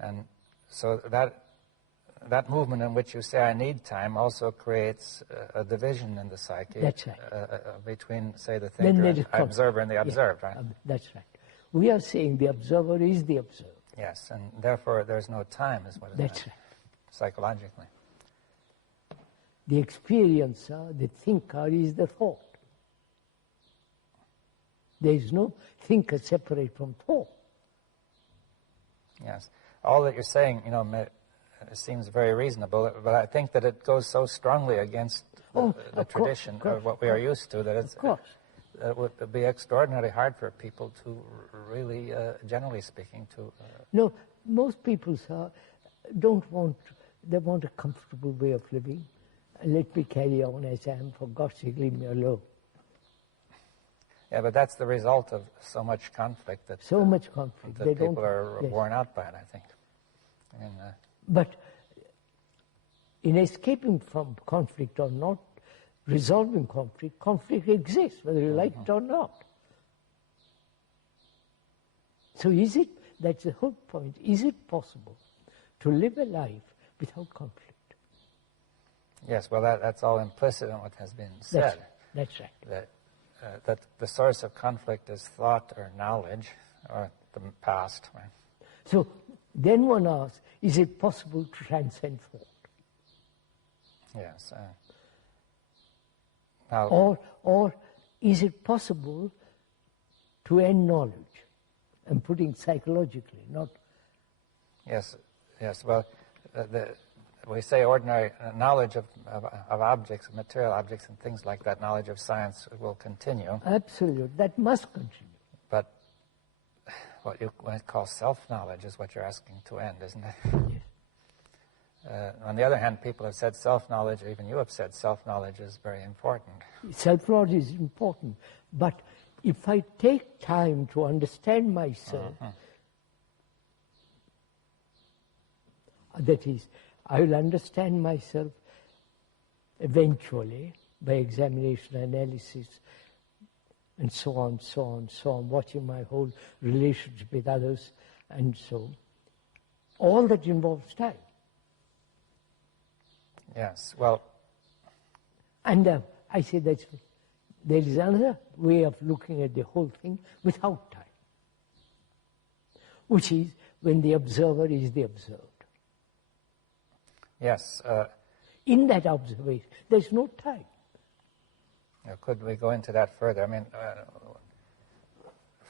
And so that movement in which you say I need time also creates a division in the psyche. That's right. Between, say, the thinker, and the observer, and the observed, yeah, right? That's right. We are saying the observer is the observed. Yes, and therefore there's no time, is what it is. That's right. Psychologically. The experiencer, the thinker, is the thought. There is no thinker separate from thought. Yes. All that you're saying, seems very reasonable, but I think that it goes so strongly against the tradition of what we are used to that it would be extraordinarily hard for people to really, generally speaking, to... No, most people don't want, they want a comfortable way of living. Let me carry on as I am, for God's sake, leave me alone. Yeah, but that's the result of so much conflict that that people are worn out by it, I think. But in escaping from conflict or not resolving conflict exists, whether you like it or not. So that's the whole point, is it possible to live a life without conflict? Yes, well, that's all implicit in what has been said. That's right. That the source of conflict is thought or knowledge or the past. Right? So then one asks, is it possible to transcend thought? Yes. Now, or is it possible to end knowledge? I'm putting psychologically, not... Yes. Well, we say ordinary knowledge of objects, of material objects and things like that, knowledge of science will continue. Absolutely, that must continue. But what you might call self-knowledge is what you're asking to end, isn't it? Yes. On the other hand, people have said self-knowledge, or even you have said self-knowledge is very important. Self-knowledge is important, but if I take time to understand myself, that is, I will understand myself eventually by examination, analysis, and so on, watching my whole relationship with others, and so all that involves time. Yes, well... And I say that there is another way of looking at the whole thing without time, which is when the observer is the observed. Yes. In that observation, there's no time. Could we go into that further? I mean,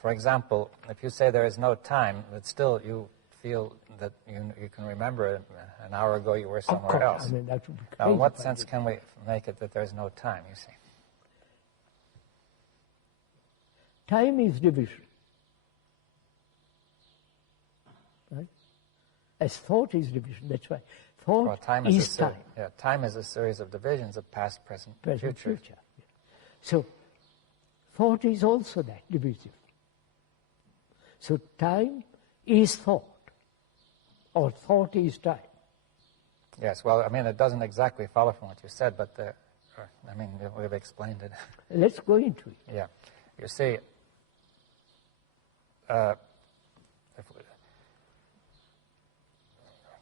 for example, if you say there is no time, but still you feel that you can remember an hour ago you were somewhere else. I mean, that would be crazy. Now, in what sense can we make it that there's no time, you see? Time is division. Right? As thought is division, that's right. Thought time is time. Yeah, time is a series of divisions of past, present, future. So, thought is also that, divisive. So, time is thought, or thought is time. Yes, well, I mean, it doesn't exactly follow from what you said, but, we've explained it. Let's go into it. Yeah. You see,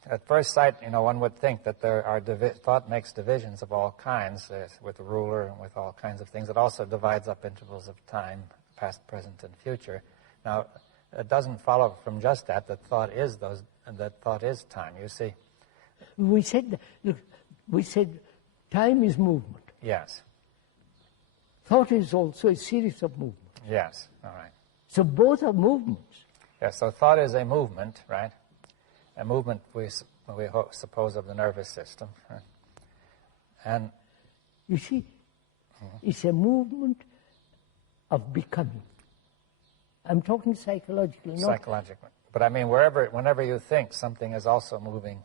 at first sight, one would think that there are thought makes divisions of all kinds, with a ruler and with all kinds of things. It also divides up intervals of time, past, present, and future. Now, it doesn't follow from just that thought is time. You see. We said time is movement. Yes. Thought is also a series of movements. Yes. All right. So both are movements. Yes. So thought is a movement, right? A movement we suppose of the nervous system, right? And you see, it's a movement of becoming. I'm talking psychologically, not psychologically. But I mean, whenever you think, something is also moving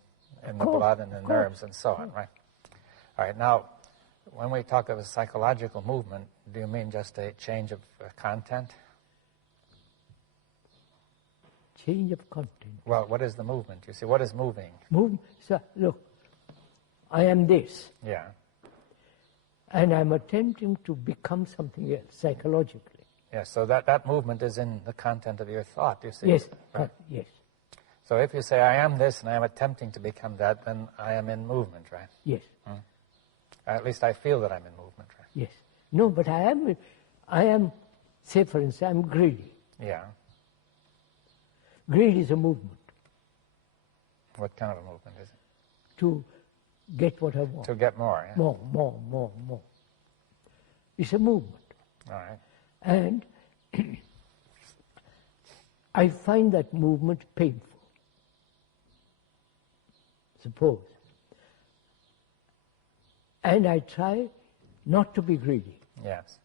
in the blood and the nerves and so on, right? All right. Now, when we talk of a psychological movement, do you mean just a change of content? change of content. Well, what is the movement? You see, what is moving? So, look, I am this. Yeah. And I'm attempting to become something else, psychologically. Yes, so that movement is in the content of your thought, you see. Yes, right? yes. So if you say, I am this, and I am attempting to become that, then I am in movement, right? Yes. At least I feel that I'm in movement, right? Yes. No, but I am, say for instance, I'm greedy. Yeah. Greed is a movement. What kind of a movement is it? To get what I want. To get more, yeah? More. It's a movement. All right. And I find that movement painful. Suppose. And I try not to be greedy. Yes.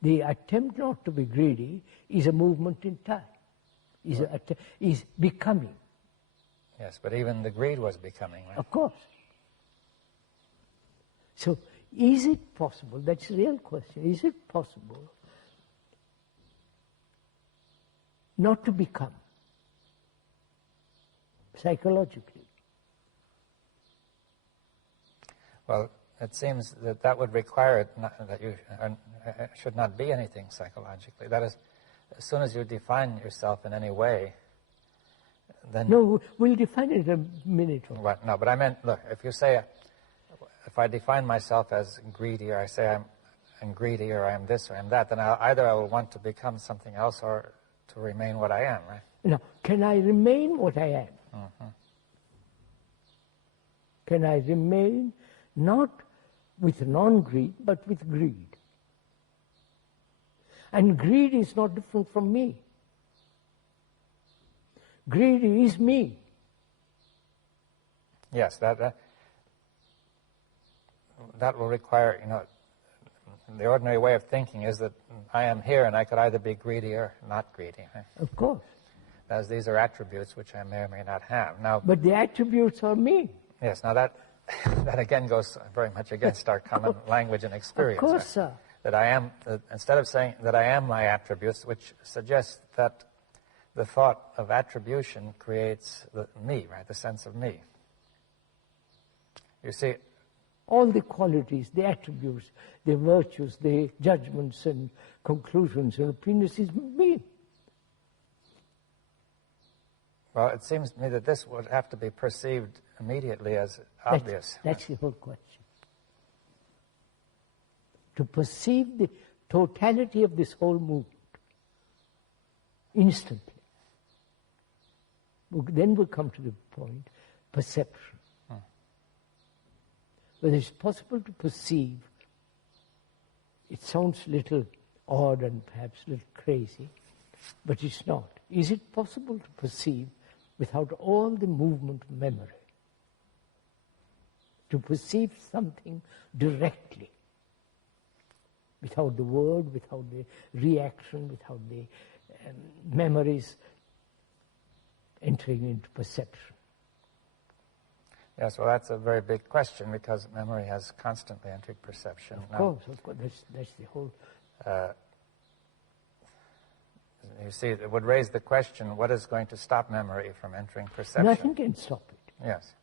The attempt not to be greedy is a movement in time, is becoming. Yes, but even the greed was becoming, right? Of course. So, is it possible, that's the real question, is it possible not to become psychologically? Well, it seems that would require that you should not be anything psychologically. That is, as soon as you define yourself in any way, then... No, we'll define it in a minute. What? No, but I meant, look, if you say, if I define myself as greedy, or I say I'm greedy, or I'm this, or I'm that, then either I will want to become something else or to remain what I am, right? Now, can I remain what I am? Mm-hmm. Can I remain not with non-greed, but with greed? And greed is not different from me. Greed is me. Yes, that will require, the ordinary way of thinking is that I am here and I could either be greedy or not greedy. Right? Of course. As these are attributes which I may or may not have. Now, but the attributes are me. Yes, now that again goes very much against our common language and experience. Of course, right? sir. That I am, instead of saying that I am my attributes, which suggests that the thought of attribution creates me, right, the sense of me. You see, all the qualities, the attributes, the virtues, the judgments and conclusions and opinions is me. Well, it seems to me that this would have to be perceived immediately as obvious. That's the whole question. To perceive the totality of this whole movement instantly. Then we'll come to the point, perception. Whether it's possible to perceive, it sounds a little odd and perhaps a little crazy, but it's not. Is it possible to perceive without all the movement of memory? To perceive something directly, without the word, without the reaction, without the memories entering into perception. Yes, well, that's a very big question because memory has constantly entered perception. Of course, that's the whole... You see, it would raise the question, what is going to stop memory from entering perception? Nothing can stop it. Yes.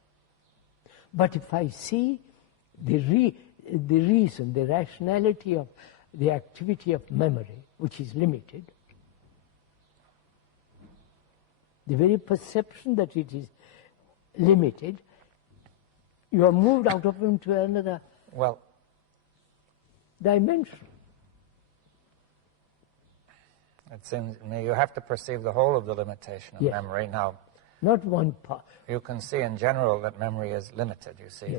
But if I see the reason, the rationality of the activity of memory, which is limited, the very perception that it is limited, you are moved out of into another dimension. It seems to me you have to perceive the whole of the limitation of memory. Now, not one part. You can see in general that memory is limited, you see,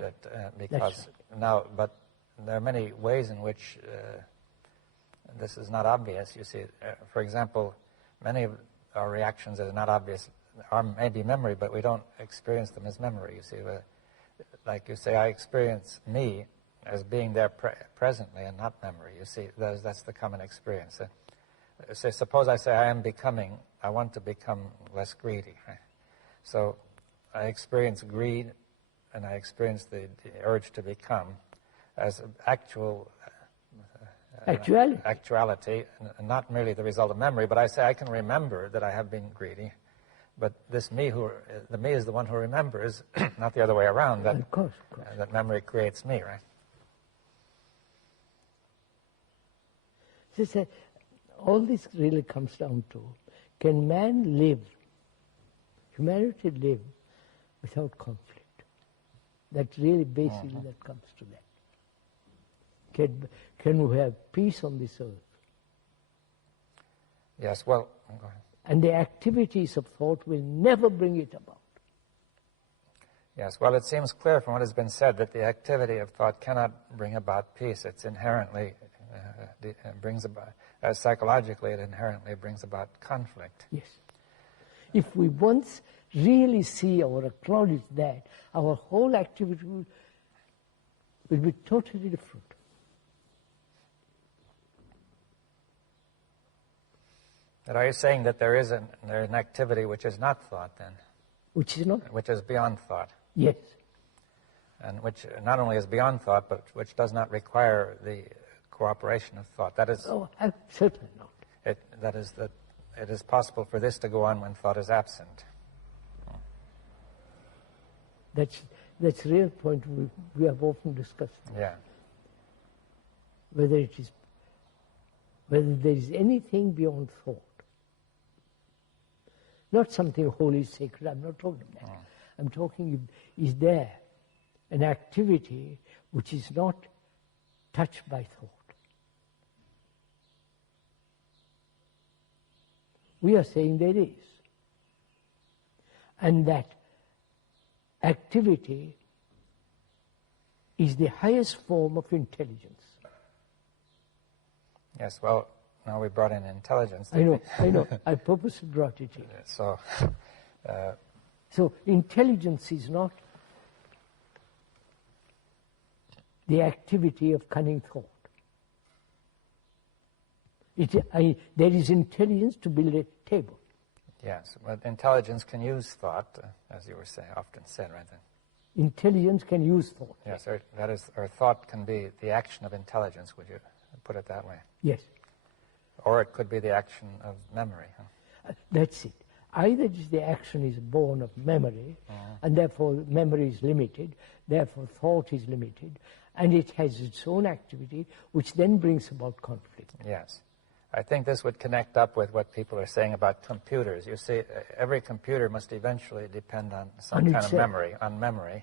because now, but there are many ways in which this is not obvious, you see. For example, many of our reactions that are not obvious are maybe memory, but we don't experience them as memory, you see. Like you say, I experience me as being there presently and not memory, you see. That's the common experience. Suppose I say I want to become less greedy, right? So I experience greed and I experience the urge to become as actual Actuality. And not merely the result of memory, but I say I can remember that I have been greedy, but this me, the me is the one who remembers, not the other way around, that, of course. That memory creates me, right? So all this really comes down to, can man live, humanity live, without conflict? That's really basically that comes to that. Can we have peace on this earth? Yes, well, go ahead. And the activities of thought will never bring it about. Yes, well, it seems clear from what has been said that the activity of thought cannot bring about peace. It's inherently brings about, psychologically, it inherently brings about conflict. Yes. If we once really see or acknowledge that, our whole activity will be totally different. And are you saying that there is an activity which is not thought, then? Which is not? Which is beyond thought. Yes. And which not only is beyond thought, but which does not require the cooperation of thought. That is... Oh, certainly not. That it is possible for this to go on when thought is absent. That's a real point we have often discussed. Yeah. Whether there is anything beyond thought. Not something holy, sacred, I'm not talking about that. I'm talking, is there an activity which is not touched by thought? We are saying there is. And that activity is the highest form of intelligence. Yes, well, now we brought in intelligence. I know. I purposely brought it in. So intelligence is not the activity of cunning thought. There is intelligence to build a table. Yes, but intelligence can use thought, as you were saying, often said, right then. Intelligence can use thought. Yes, or thought can be the action of intelligence, would you put it that way? Yes. Or it could be the action of memory. Huh? That's it. Either the action is born of memory, and therefore memory is limited, therefore thought is limited, and it has its own activity, which then brings about conflict. Yes. I think this would connect up with what people are saying about computers. You see, every computer must eventually depend on some kind of memory,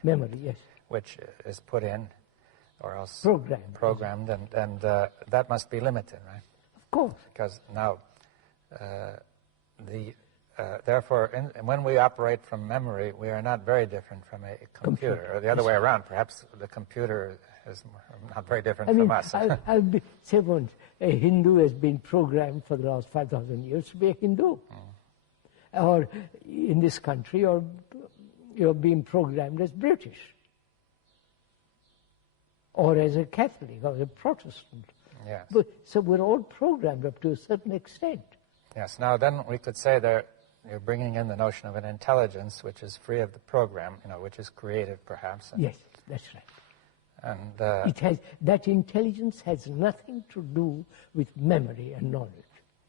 Memory, yes. Which is put in, or else programmed, and that must be limited, right? Of course. Because now, therefore, when we operate from memory, we are not very different from a computer, or the other way around. Perhaps the computer is not very different from us. I'll say once, a Hindu has been programmed for the last 5,000 years to be a Hindu. Or in this country, or you're being programmed as British. Or as a Catholic, or a Protestant. Yes. So we're all programmed up to a certain extent. Yes. Now then we could say that you're bringing in the notion of an intelligence which is free of the program, which is creative perhaps. Yes, that's right. And that intelligence has nothing to do with memory and knowledge.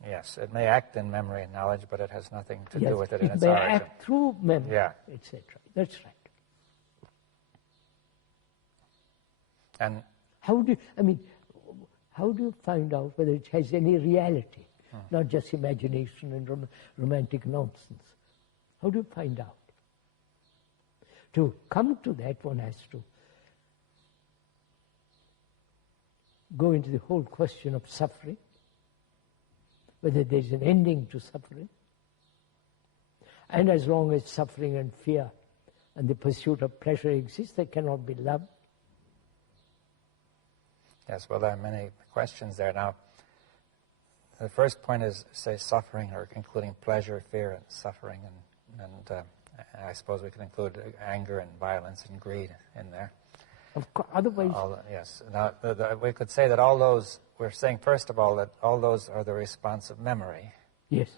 Yes, it may act in memory and knowledge, but it has nothing to do with it in its origin. It may act through memory, etc. That's right. And how do you find out whether it has any reality, not just imagination and romantic nonsense? How do you find out? To come to that, one has to go into the whole question of suffering, whether there's an ending to suffering. And as long as suffering and fear and the pursuit of pleasure exist, there cannot be love. Yes, well, there are many questions there. Now, the first point is, say, suffering, or including pleasure, fear, and suffering, and I suppose we can include anger and violence and greed in there. Of course, otherwise... Yes. Now, we could say that all those, we're saying, first of all, that all those are the response of memory. Yes.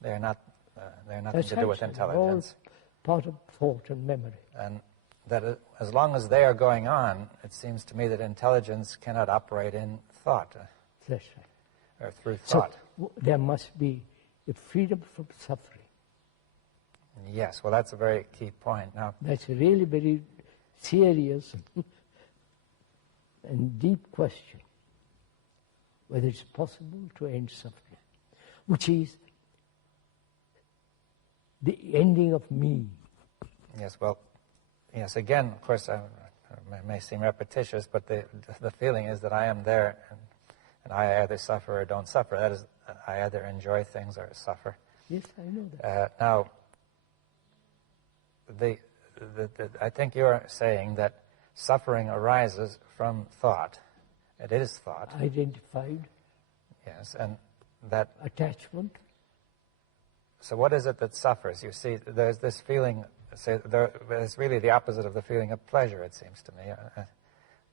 They're nothing to do with intelligence. All part of thought and memory. And that as long as they are going on, it seems to me that intelligence cannot operate in thought. That's right. or through So thought. there must be a freedom from suffering. Yes, well, that's a very key point. Now, That's a really very serious and deep question, whether it's possible to end suffering, which is the ending of me. yes, well, yes, again, of course, it may seem repetitious, but the feeling is that I am there, and I either suffer or don't suffer. That is, I either enjoy things or suffer. Yes, I know that. Now, I think you're saying that suffering arises from thought. It is thought. Identified. Yes, and that... Attachment. So what is it that suffers? You see, there's this feeling, it's really the opposite of the feeling of pleasure, it seems to me,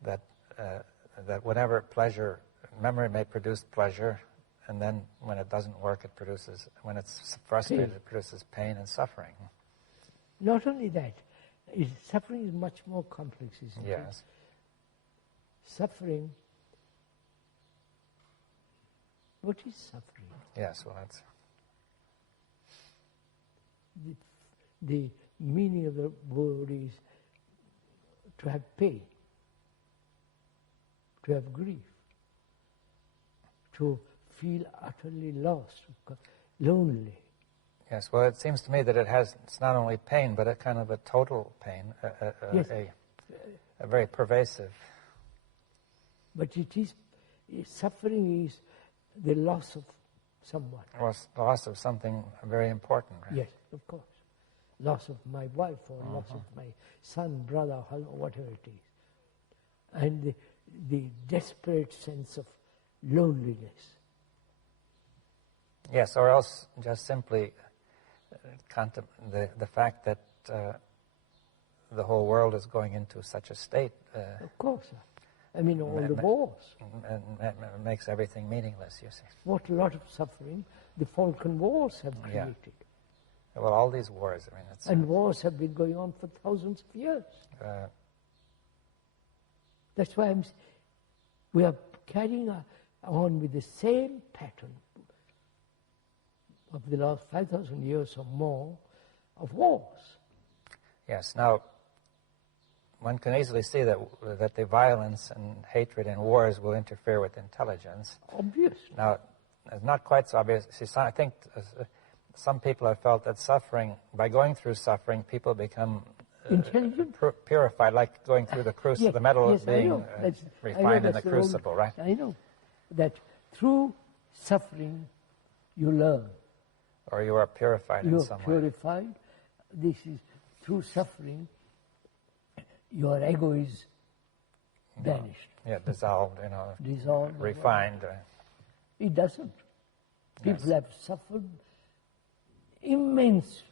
that whenever pleasure, memory may produce pleasure, and then when it doesn't work, it produces, when it's frustrated, Pain. it produces pain and suffering. Not only that, suffering is much more complex, isn't it? Yes. Suffering. What is suffering? Yes, well, that's... The meaning of the word is to have pain, to have grief, to feel utterly lost, lonely. Yes, well, it seems to me that it's not only pain, but a kind of a total pain, Yes. a very pervasive. But suffering is the loss of someone. Loss of something very important, right? Yes, of course. Loss of my wife or loss of my son, brother, whatever it is. And the desperate sense of loneliness. Yes, or else just simply the fact that the whole world is going into such a state. Of course. I mean, all the wars. And makes everything meaningless, you see. What a lot of suffering the Falkland Wars have created. Yeah. Well, all these wars, I mean, it's... And wars have been going on for thousands of years. That's why we are carrying on with the same pattern of the last 5,000 years or more of wars. Yes, now, one can easily see that the violence and hatred in wars will interfere with intelligence. Obviously. Now, it's not quite so obvious. See, I think some people have felt that suffering, by going through suffering, people become intelligent, purified, like going through the crucible, yes, the metal yes, being refined in the crucible, right? I know that through suffering you learn. Or you are purified in some way. You are purified. This is through suffering. Your ego is vanished. Yeah, dissolved, Dissolved. Refined. It doesn't. People have suffered immensely.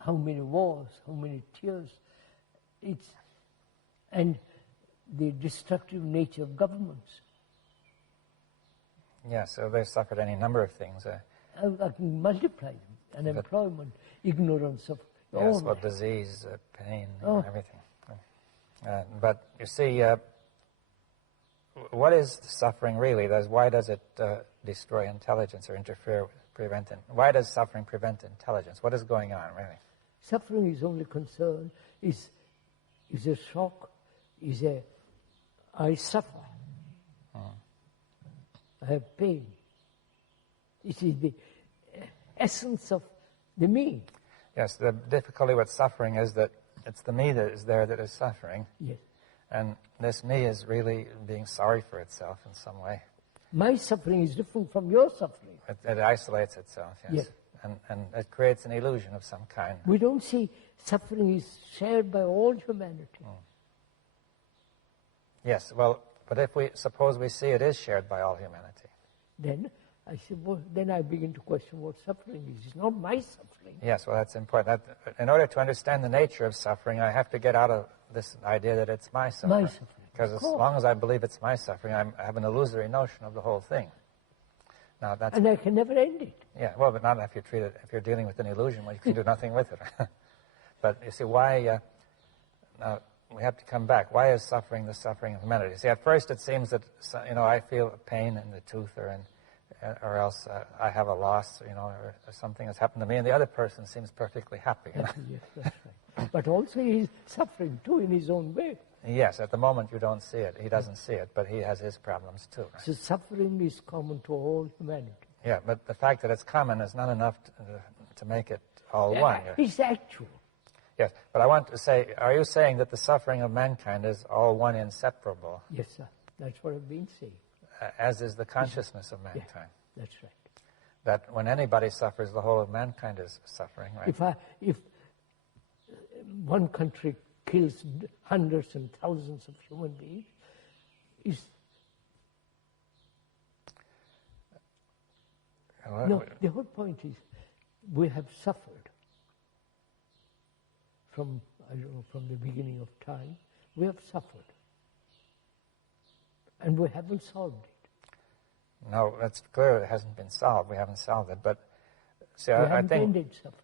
How many wars, how many tears. And the destructive nature of governments. Yeah, so they've suffered any number of things. I can multiply them. Unemployment, ignorance of all that. Disease, pain, everything. But you see, what is suffering really? Why does it destroy intelligence or interfere with why does suffering prevent intelligence? What is going on, really? Suffering is only concern, is a shock, I suffer. I have pain. It is the essence of the me. Yes, the difficulty with suffering is that it's the me that is there that is suffering. Yes. And this me is really being sorry for itself in some way. My suffering is different from your suffering. It isolates itself, yes. And it creates an illusion of some kind. We don't see suffering is shared by all humanity. Yes, well, but if suppose we see it is shared by all humanity. Then I say, then I begin to question what suffering is. It's not my suffering. Yes, well, that's important. In order to understand the nature of suffering, I have to get out of this idea that it's my suffering. My suffering. Because as long as I believe it's my suffering, I have an illusory notion of the whole thing. Now and I can never end it. Yeah, well, but not if you treat it. If you're dealing with an illusion, well, you can do nothing with it. But you see, why? we have to come back. Why is suffering the suffering of humanity? See, at first it seems that, I feel a pain in the tooth, or else I have a loss, or something has happened to me, and the other person seems perfectly happy. Yes, that's right. But also he's suffering too in his own way. Yes, at the moment you don't see it. He doesn't see it, but he has his problems too. Right? So suffering is common to all humanity. Yeah, but the fact that it's common is not enough to make it all one. It's actual. Yes, but I want to say, are you saying that the suffering of mankind is all one, inseparable? Yes, sir. That's what I've been saying. As is the consciousness of mankind. Yeah, that's right. That when anybody suffers, the whole of mankind is suffering, right? If one country kills hundreds and thousands of human beings, the whole point is we have suffered from the beginning of time. We have suffered. And we haven't solved it. No, that's clear. It hasn't been solved. We haven't solved it. But see, we haven't ended suffering.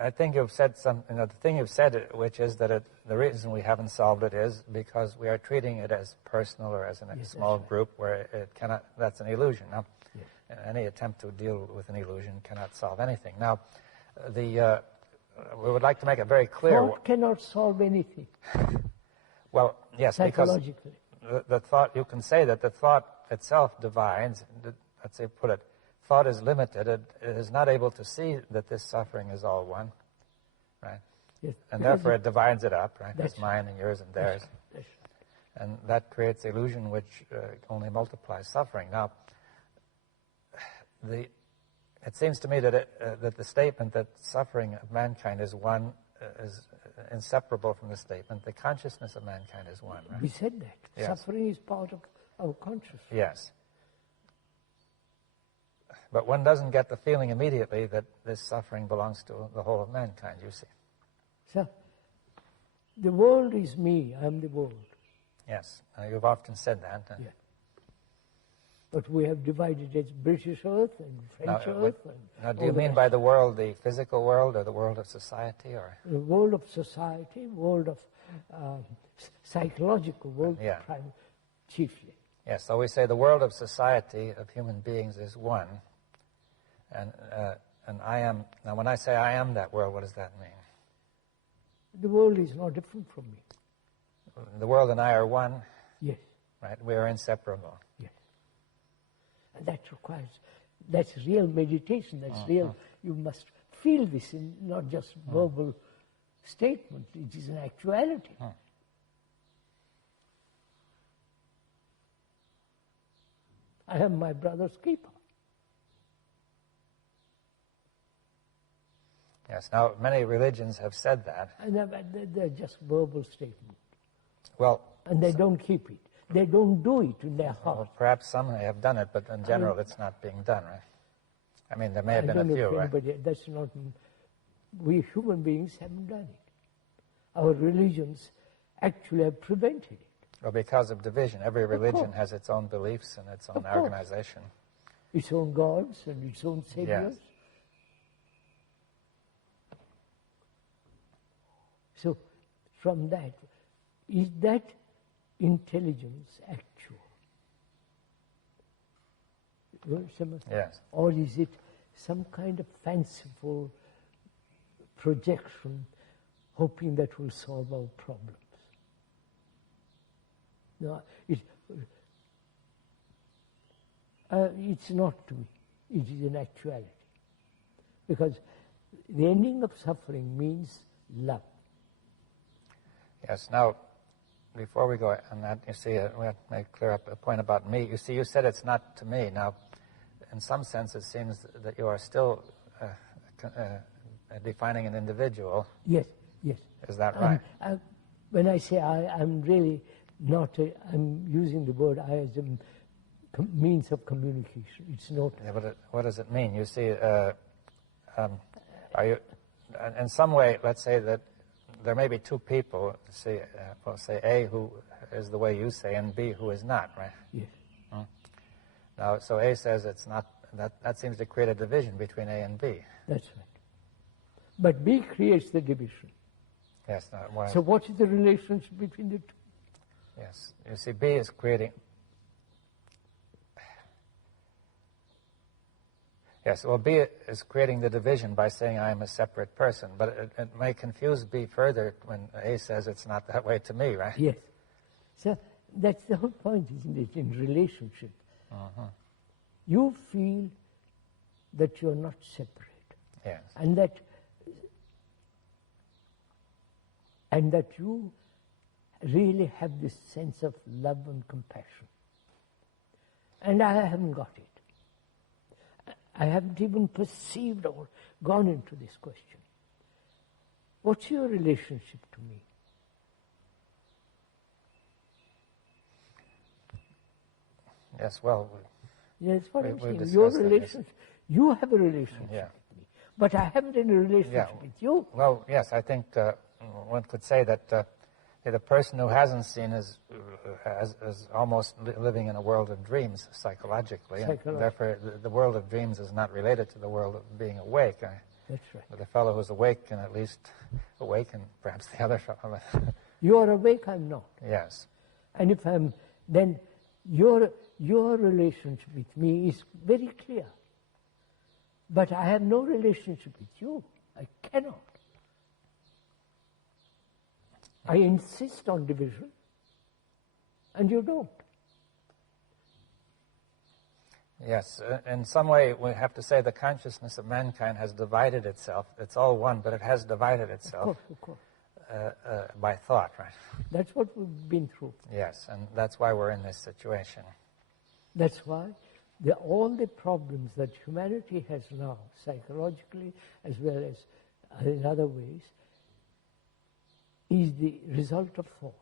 I think you've said something. The thing you've said, which is that the reason we haven't solved it is because we are treating it as personal or as a small group, where it cannot. That's an illusion. Now, any attempt to deal with an illusion cannot solve anything. Now, we would like to make it very clear. Thought cannot solve anything. Well, yes, because the thought, you can say that the thought itself divides. Let's say, put it, thought is limited. It is not able to see that this suffering is all one, right? Yes, and therefore it divides it up, right? That's it's mine and yours and theirs. That's And that creates illusion, which only multiplies suffering. Now, it seems to me that that the statement that suffering of mankind is one is inseparable from the statement the consciousness of mankind is one. Right? We said that. Yes. Suffering is part of our consciousness. Yes. But one doesn't get the feeling immediately that this suffering belongs to the whole of mankind, you see. So, the world is me, I'm the world. Yes, you've often said that. Yeah. But we have divided it as British Earth and French Earth. Now, do you mean by the world the physical world or the world of society? Or the world of society, world of psychological world, chiefly. Yes, so we say the world of society, of human beings, is one. And I am, now when I say I am that world, what does that mean? The world is no different from me. The world and I are one? Yes. Right, we are inseparable. Yes. And that requires, that's real meditation, that's real, you must feel this in not just verbal statement, it is an actuality. I am my brother's keeper. Yes, now many religions have said that. And they're just verbal statements. Well, and they don't keep it. They don't do it in their heart. Well, perhaps some have done it, but in general it's not being done, right? I mean, there may have been a few, right? That's not, we human beings haven't done it. Our religions actually have prevented it. Well, because of division. Every religion has its own beliefs and its own organization. Its own gods and its own saviors. Yes. So, from that, is that intelligence actual? Yes. Or is it some kind of fanciful projection hoping that will solve our problems? No, it's not to me. It is an actuality. Because the ending of suffering means love. Yes. Now, before we go on that, you see, we have to make clear up a point about me. You see, you said it's not to me. Now, in some sense, it seems that you are still defining an individual. Yes, yes. Is that right? When I say I'm really not, I'm using the word I as a means of communication. It's not. Yeah, but what does it mean? You see, are you, in some way, let's say that there may be two people, say A, who is the way you say, and B, who is not, right? Yes. Now, so A says it's not, that seems to create a division between A and B. That's right. But B creates the division. Yes. No, So what is the relationship between the two? Yes. You see, B is creating... Yes, well, B is creating the division by saying I am a separate person, but it may confuse B further when A says it's not that way to me, right? Yes. So that's the whole point, isn't it, in relationship. You feel that you're not separate. Yes. And that you really have this sense of love and compassion. And I haven't got it. I haven't even perceived or gone into this question. What's your relationship to me? Yes, well... Yes, what I'm saying. discussed Your that, relationship, you have a relationship Yeah. with me, but I haven't any relationship with you. Well, yes, I think one could say that the person who hasn't seen is almost living in a world of dreams psychologically. And therefore, the world of dreams is not related to the world of being awake. That's right. But the fellow who's awake can at least awaken perhaps the other fellow. You are awake, I'm not. Yes. And if I'm, then your relationship with me is very clear. But I have no relationship with you. I cannot. I insist on division, and you don't. Yes, in some way we have to say the consciousness of mankind has divided itself. It's all one, but it has divided itself Of course. By thought, right? That's what we've been through. Yes, and that's why we're in this situation. That's why all the problems that humanity has now, psychologically as well as in other ways, is the result of thought.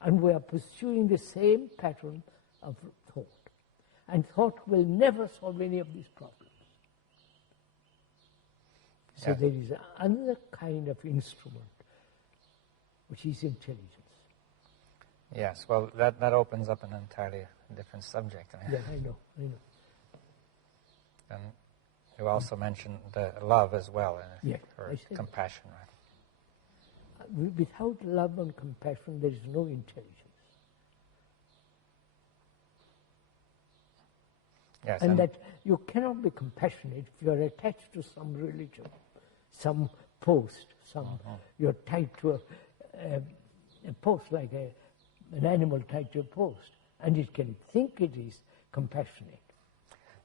And we are pursuing the same pattern of thought. And thought will never solve any of these problems. So Yes. there is another kind of instrument, which is intelligence. Yes, well, that opens up an entirely different subject. Yeah, I know. And you also mentioned love as well, Yes, or compassion, right? Without love and compassion, there is no intelligence. Yes, and that you cannot be compassionate if you are attached to some religion, some post, you're tied to a post like an animal tied to a post, and it can think it is compassionate.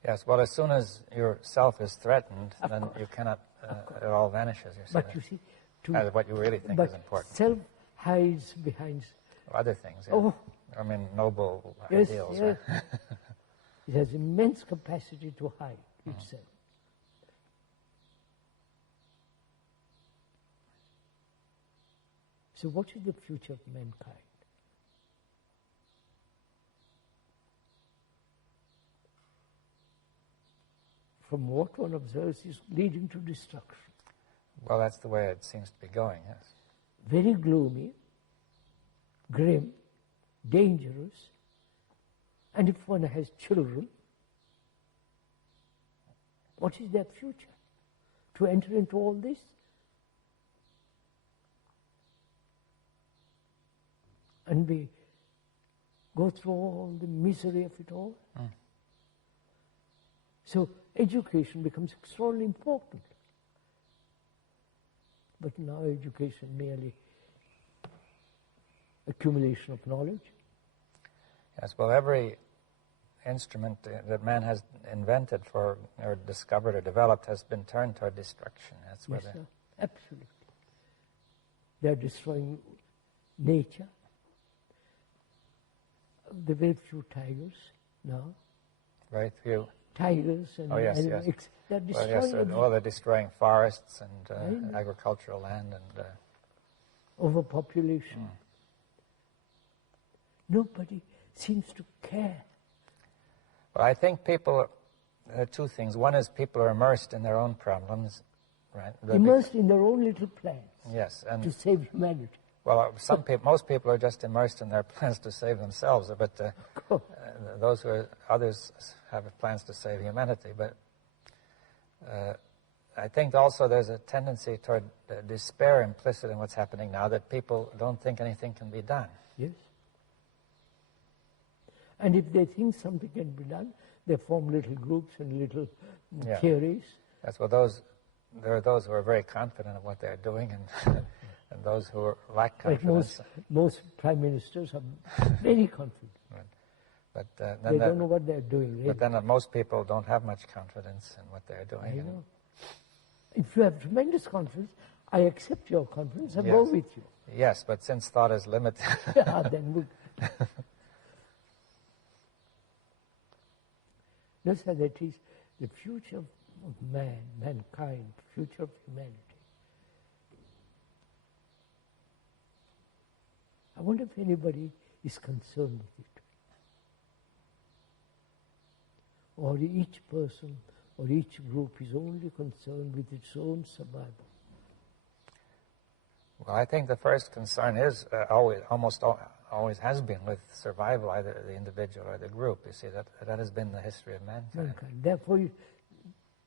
Yes, well, as soon as your self is threatened, then you cannot, it all vanishes. But you see, what you really think is important. Self hides behind other things. Yeah. Oh, I mean, noble yes, ideals. yes. Right? It has immense capacity to hide itself. So what is the future of mankind? From what one observes is leading to destruction. Well, that's the way it seems to be going, yes. Very gloomy, grim, dangerous, and if one has children, what is their future? To enter into all this? And go through all the misery of it all? So education becomes extraordinarily important. But now education merely accumulation of knowledge. Yes, well, every instrument that man has invented or discovered or developed has been turned toward destruction. That's Yes, sir, absolutely. They are destroying nature. There are very few tigers now. Very few. Tigers and animals. Yes. They're destroying they're destroying forests and agricultural land and overpopulation. Nobody seems to care. Well, I think there are two things. One is people are immersed in their own problems, right? Immersed in their own little plans. Yes, and to save humanity. Well, most people are just immersed in their plans to save themselves, but others have plans to save humanity. But I think also there's a tendency toward despair implicit in what's happening now, that people don't think anything can be done. Yes. And if they think something can be done, they form little groups and little theories. That's what there are those who are very confident of what they're doing, and and those who lack confidence. Like most prime ministers are very confident. Right. But they don't know what they're doing, really. But then most people don't have much confidence in what they're doing. I know. If you have tremendous confidence, I accept your confidence and go with you. Yes, but since thought is limited... then That's how that is the future of mankind, future of humanity. I wonder if anybody is concerned with it. Or each person or each group is only concerned with its own survival. Well, I think the first concern is always has been with survival, either the individual or the group. You see, that has been the history of mankind. Therefore,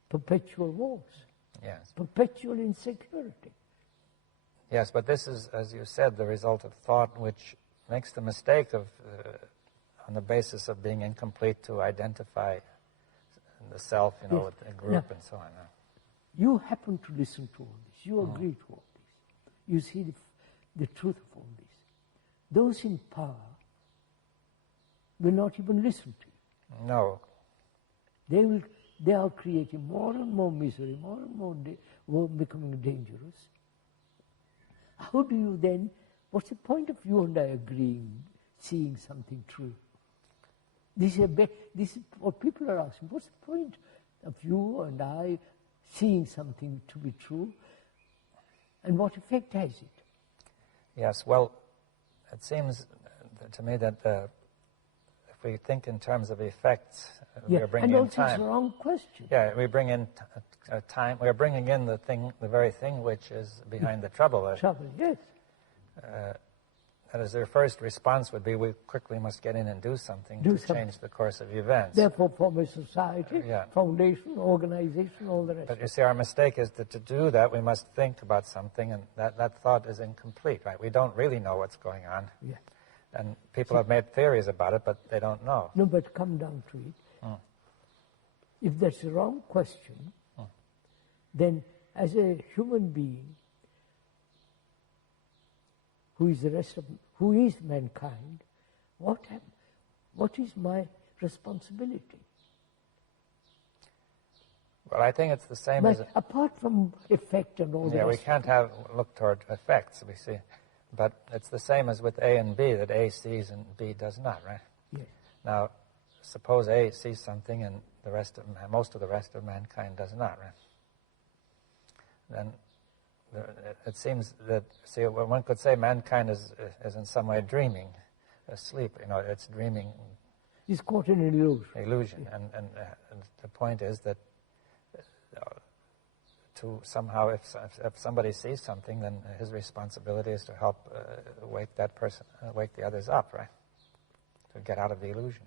perpetual wars. Yes. Perpetual insecurity. Yes, but this is, as you said, the result of thought, which makes the mistake of, on the basis of being incomplete, to identify the self, with a group and so on. You happen to listen to all this. You agree to all this. You see the truth of all this. Those in power will not even listen to you. No. They are creating more and more misery, more and more becoming dangerous. How do you then, what's the point of you and I agreeing, seeing something true? This is what people are asking. What's the point of you and I seeing something to be true? And what effect has it? Yes, well, it seems to me that if we think in terms of effects, we are bringing in time. And also it's a wrong question. Yeah, we bring in time. We are bringing in the very thing which is behind the trouble. Trouble, yes. That is, their first response would be, we quickly must get in and do something to change the course of events. Therefore, form a society, foundation, organization, all the rest. But you see, our mistake is that to do that, we must think about something, and that thought is incomplete, right? We don't really know what's going on. Yeah. And people have made theories about it, but they don't know. No, but come down to it. If that's a wrong question, then as a human being, who is mankind, what is my responsibility? Well, I think it's the same as... Apart from effect and all that. Yeah, we can't look toward effects, we see. But it's the same as with A and B, that A sees and B does not, right? Yes. Now, suppose A sees something and most of the rest of mankind does not, right? Then it seems that, see, one could say mankind is in some way dreaming, asleep. It's dreaming. It's caught in an illusion. Illusion, and the point is that to somehow, if somebody sees something, then his responsibility is to help wake the others up, right? To get out of the illusion.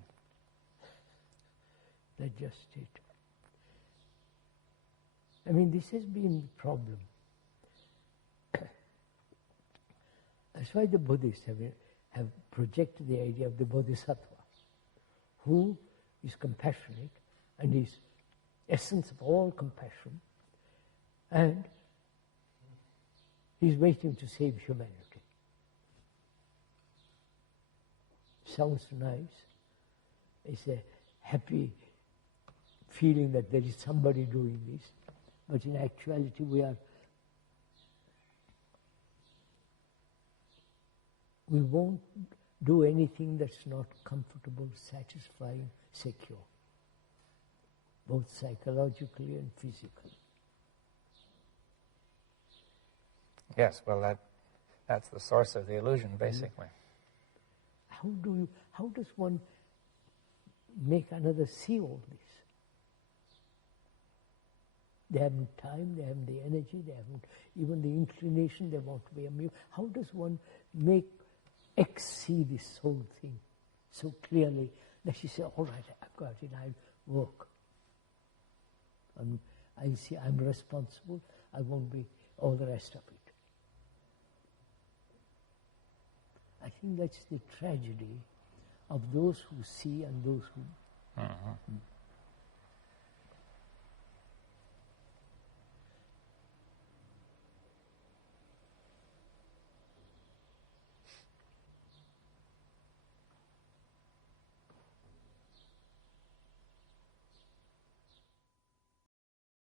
That's just it. I mean, this has been the problem. That's why the Buddhists have projected the idea of the Bodhisattva, who is compassionate and is essence of all compassion, and he's waiting to save humanity. Sounds nice. It's a happy feeling that there is somebody doing this, but in actuality we won't do anything that's not comfortable, satisfying, secure, both psychologically and physically. Yes, well, that's the source of the illusion, basically. How does one make another see all this? They haven't time, they haven't the energy, they haven't even the inclination, they want to be amused. How does one make X see this whole thing so clearly that she says, all right, I've got it, I'll work I see I'm responsible, I won't be all the rest of it. I think that's the tragedy of those who see and those who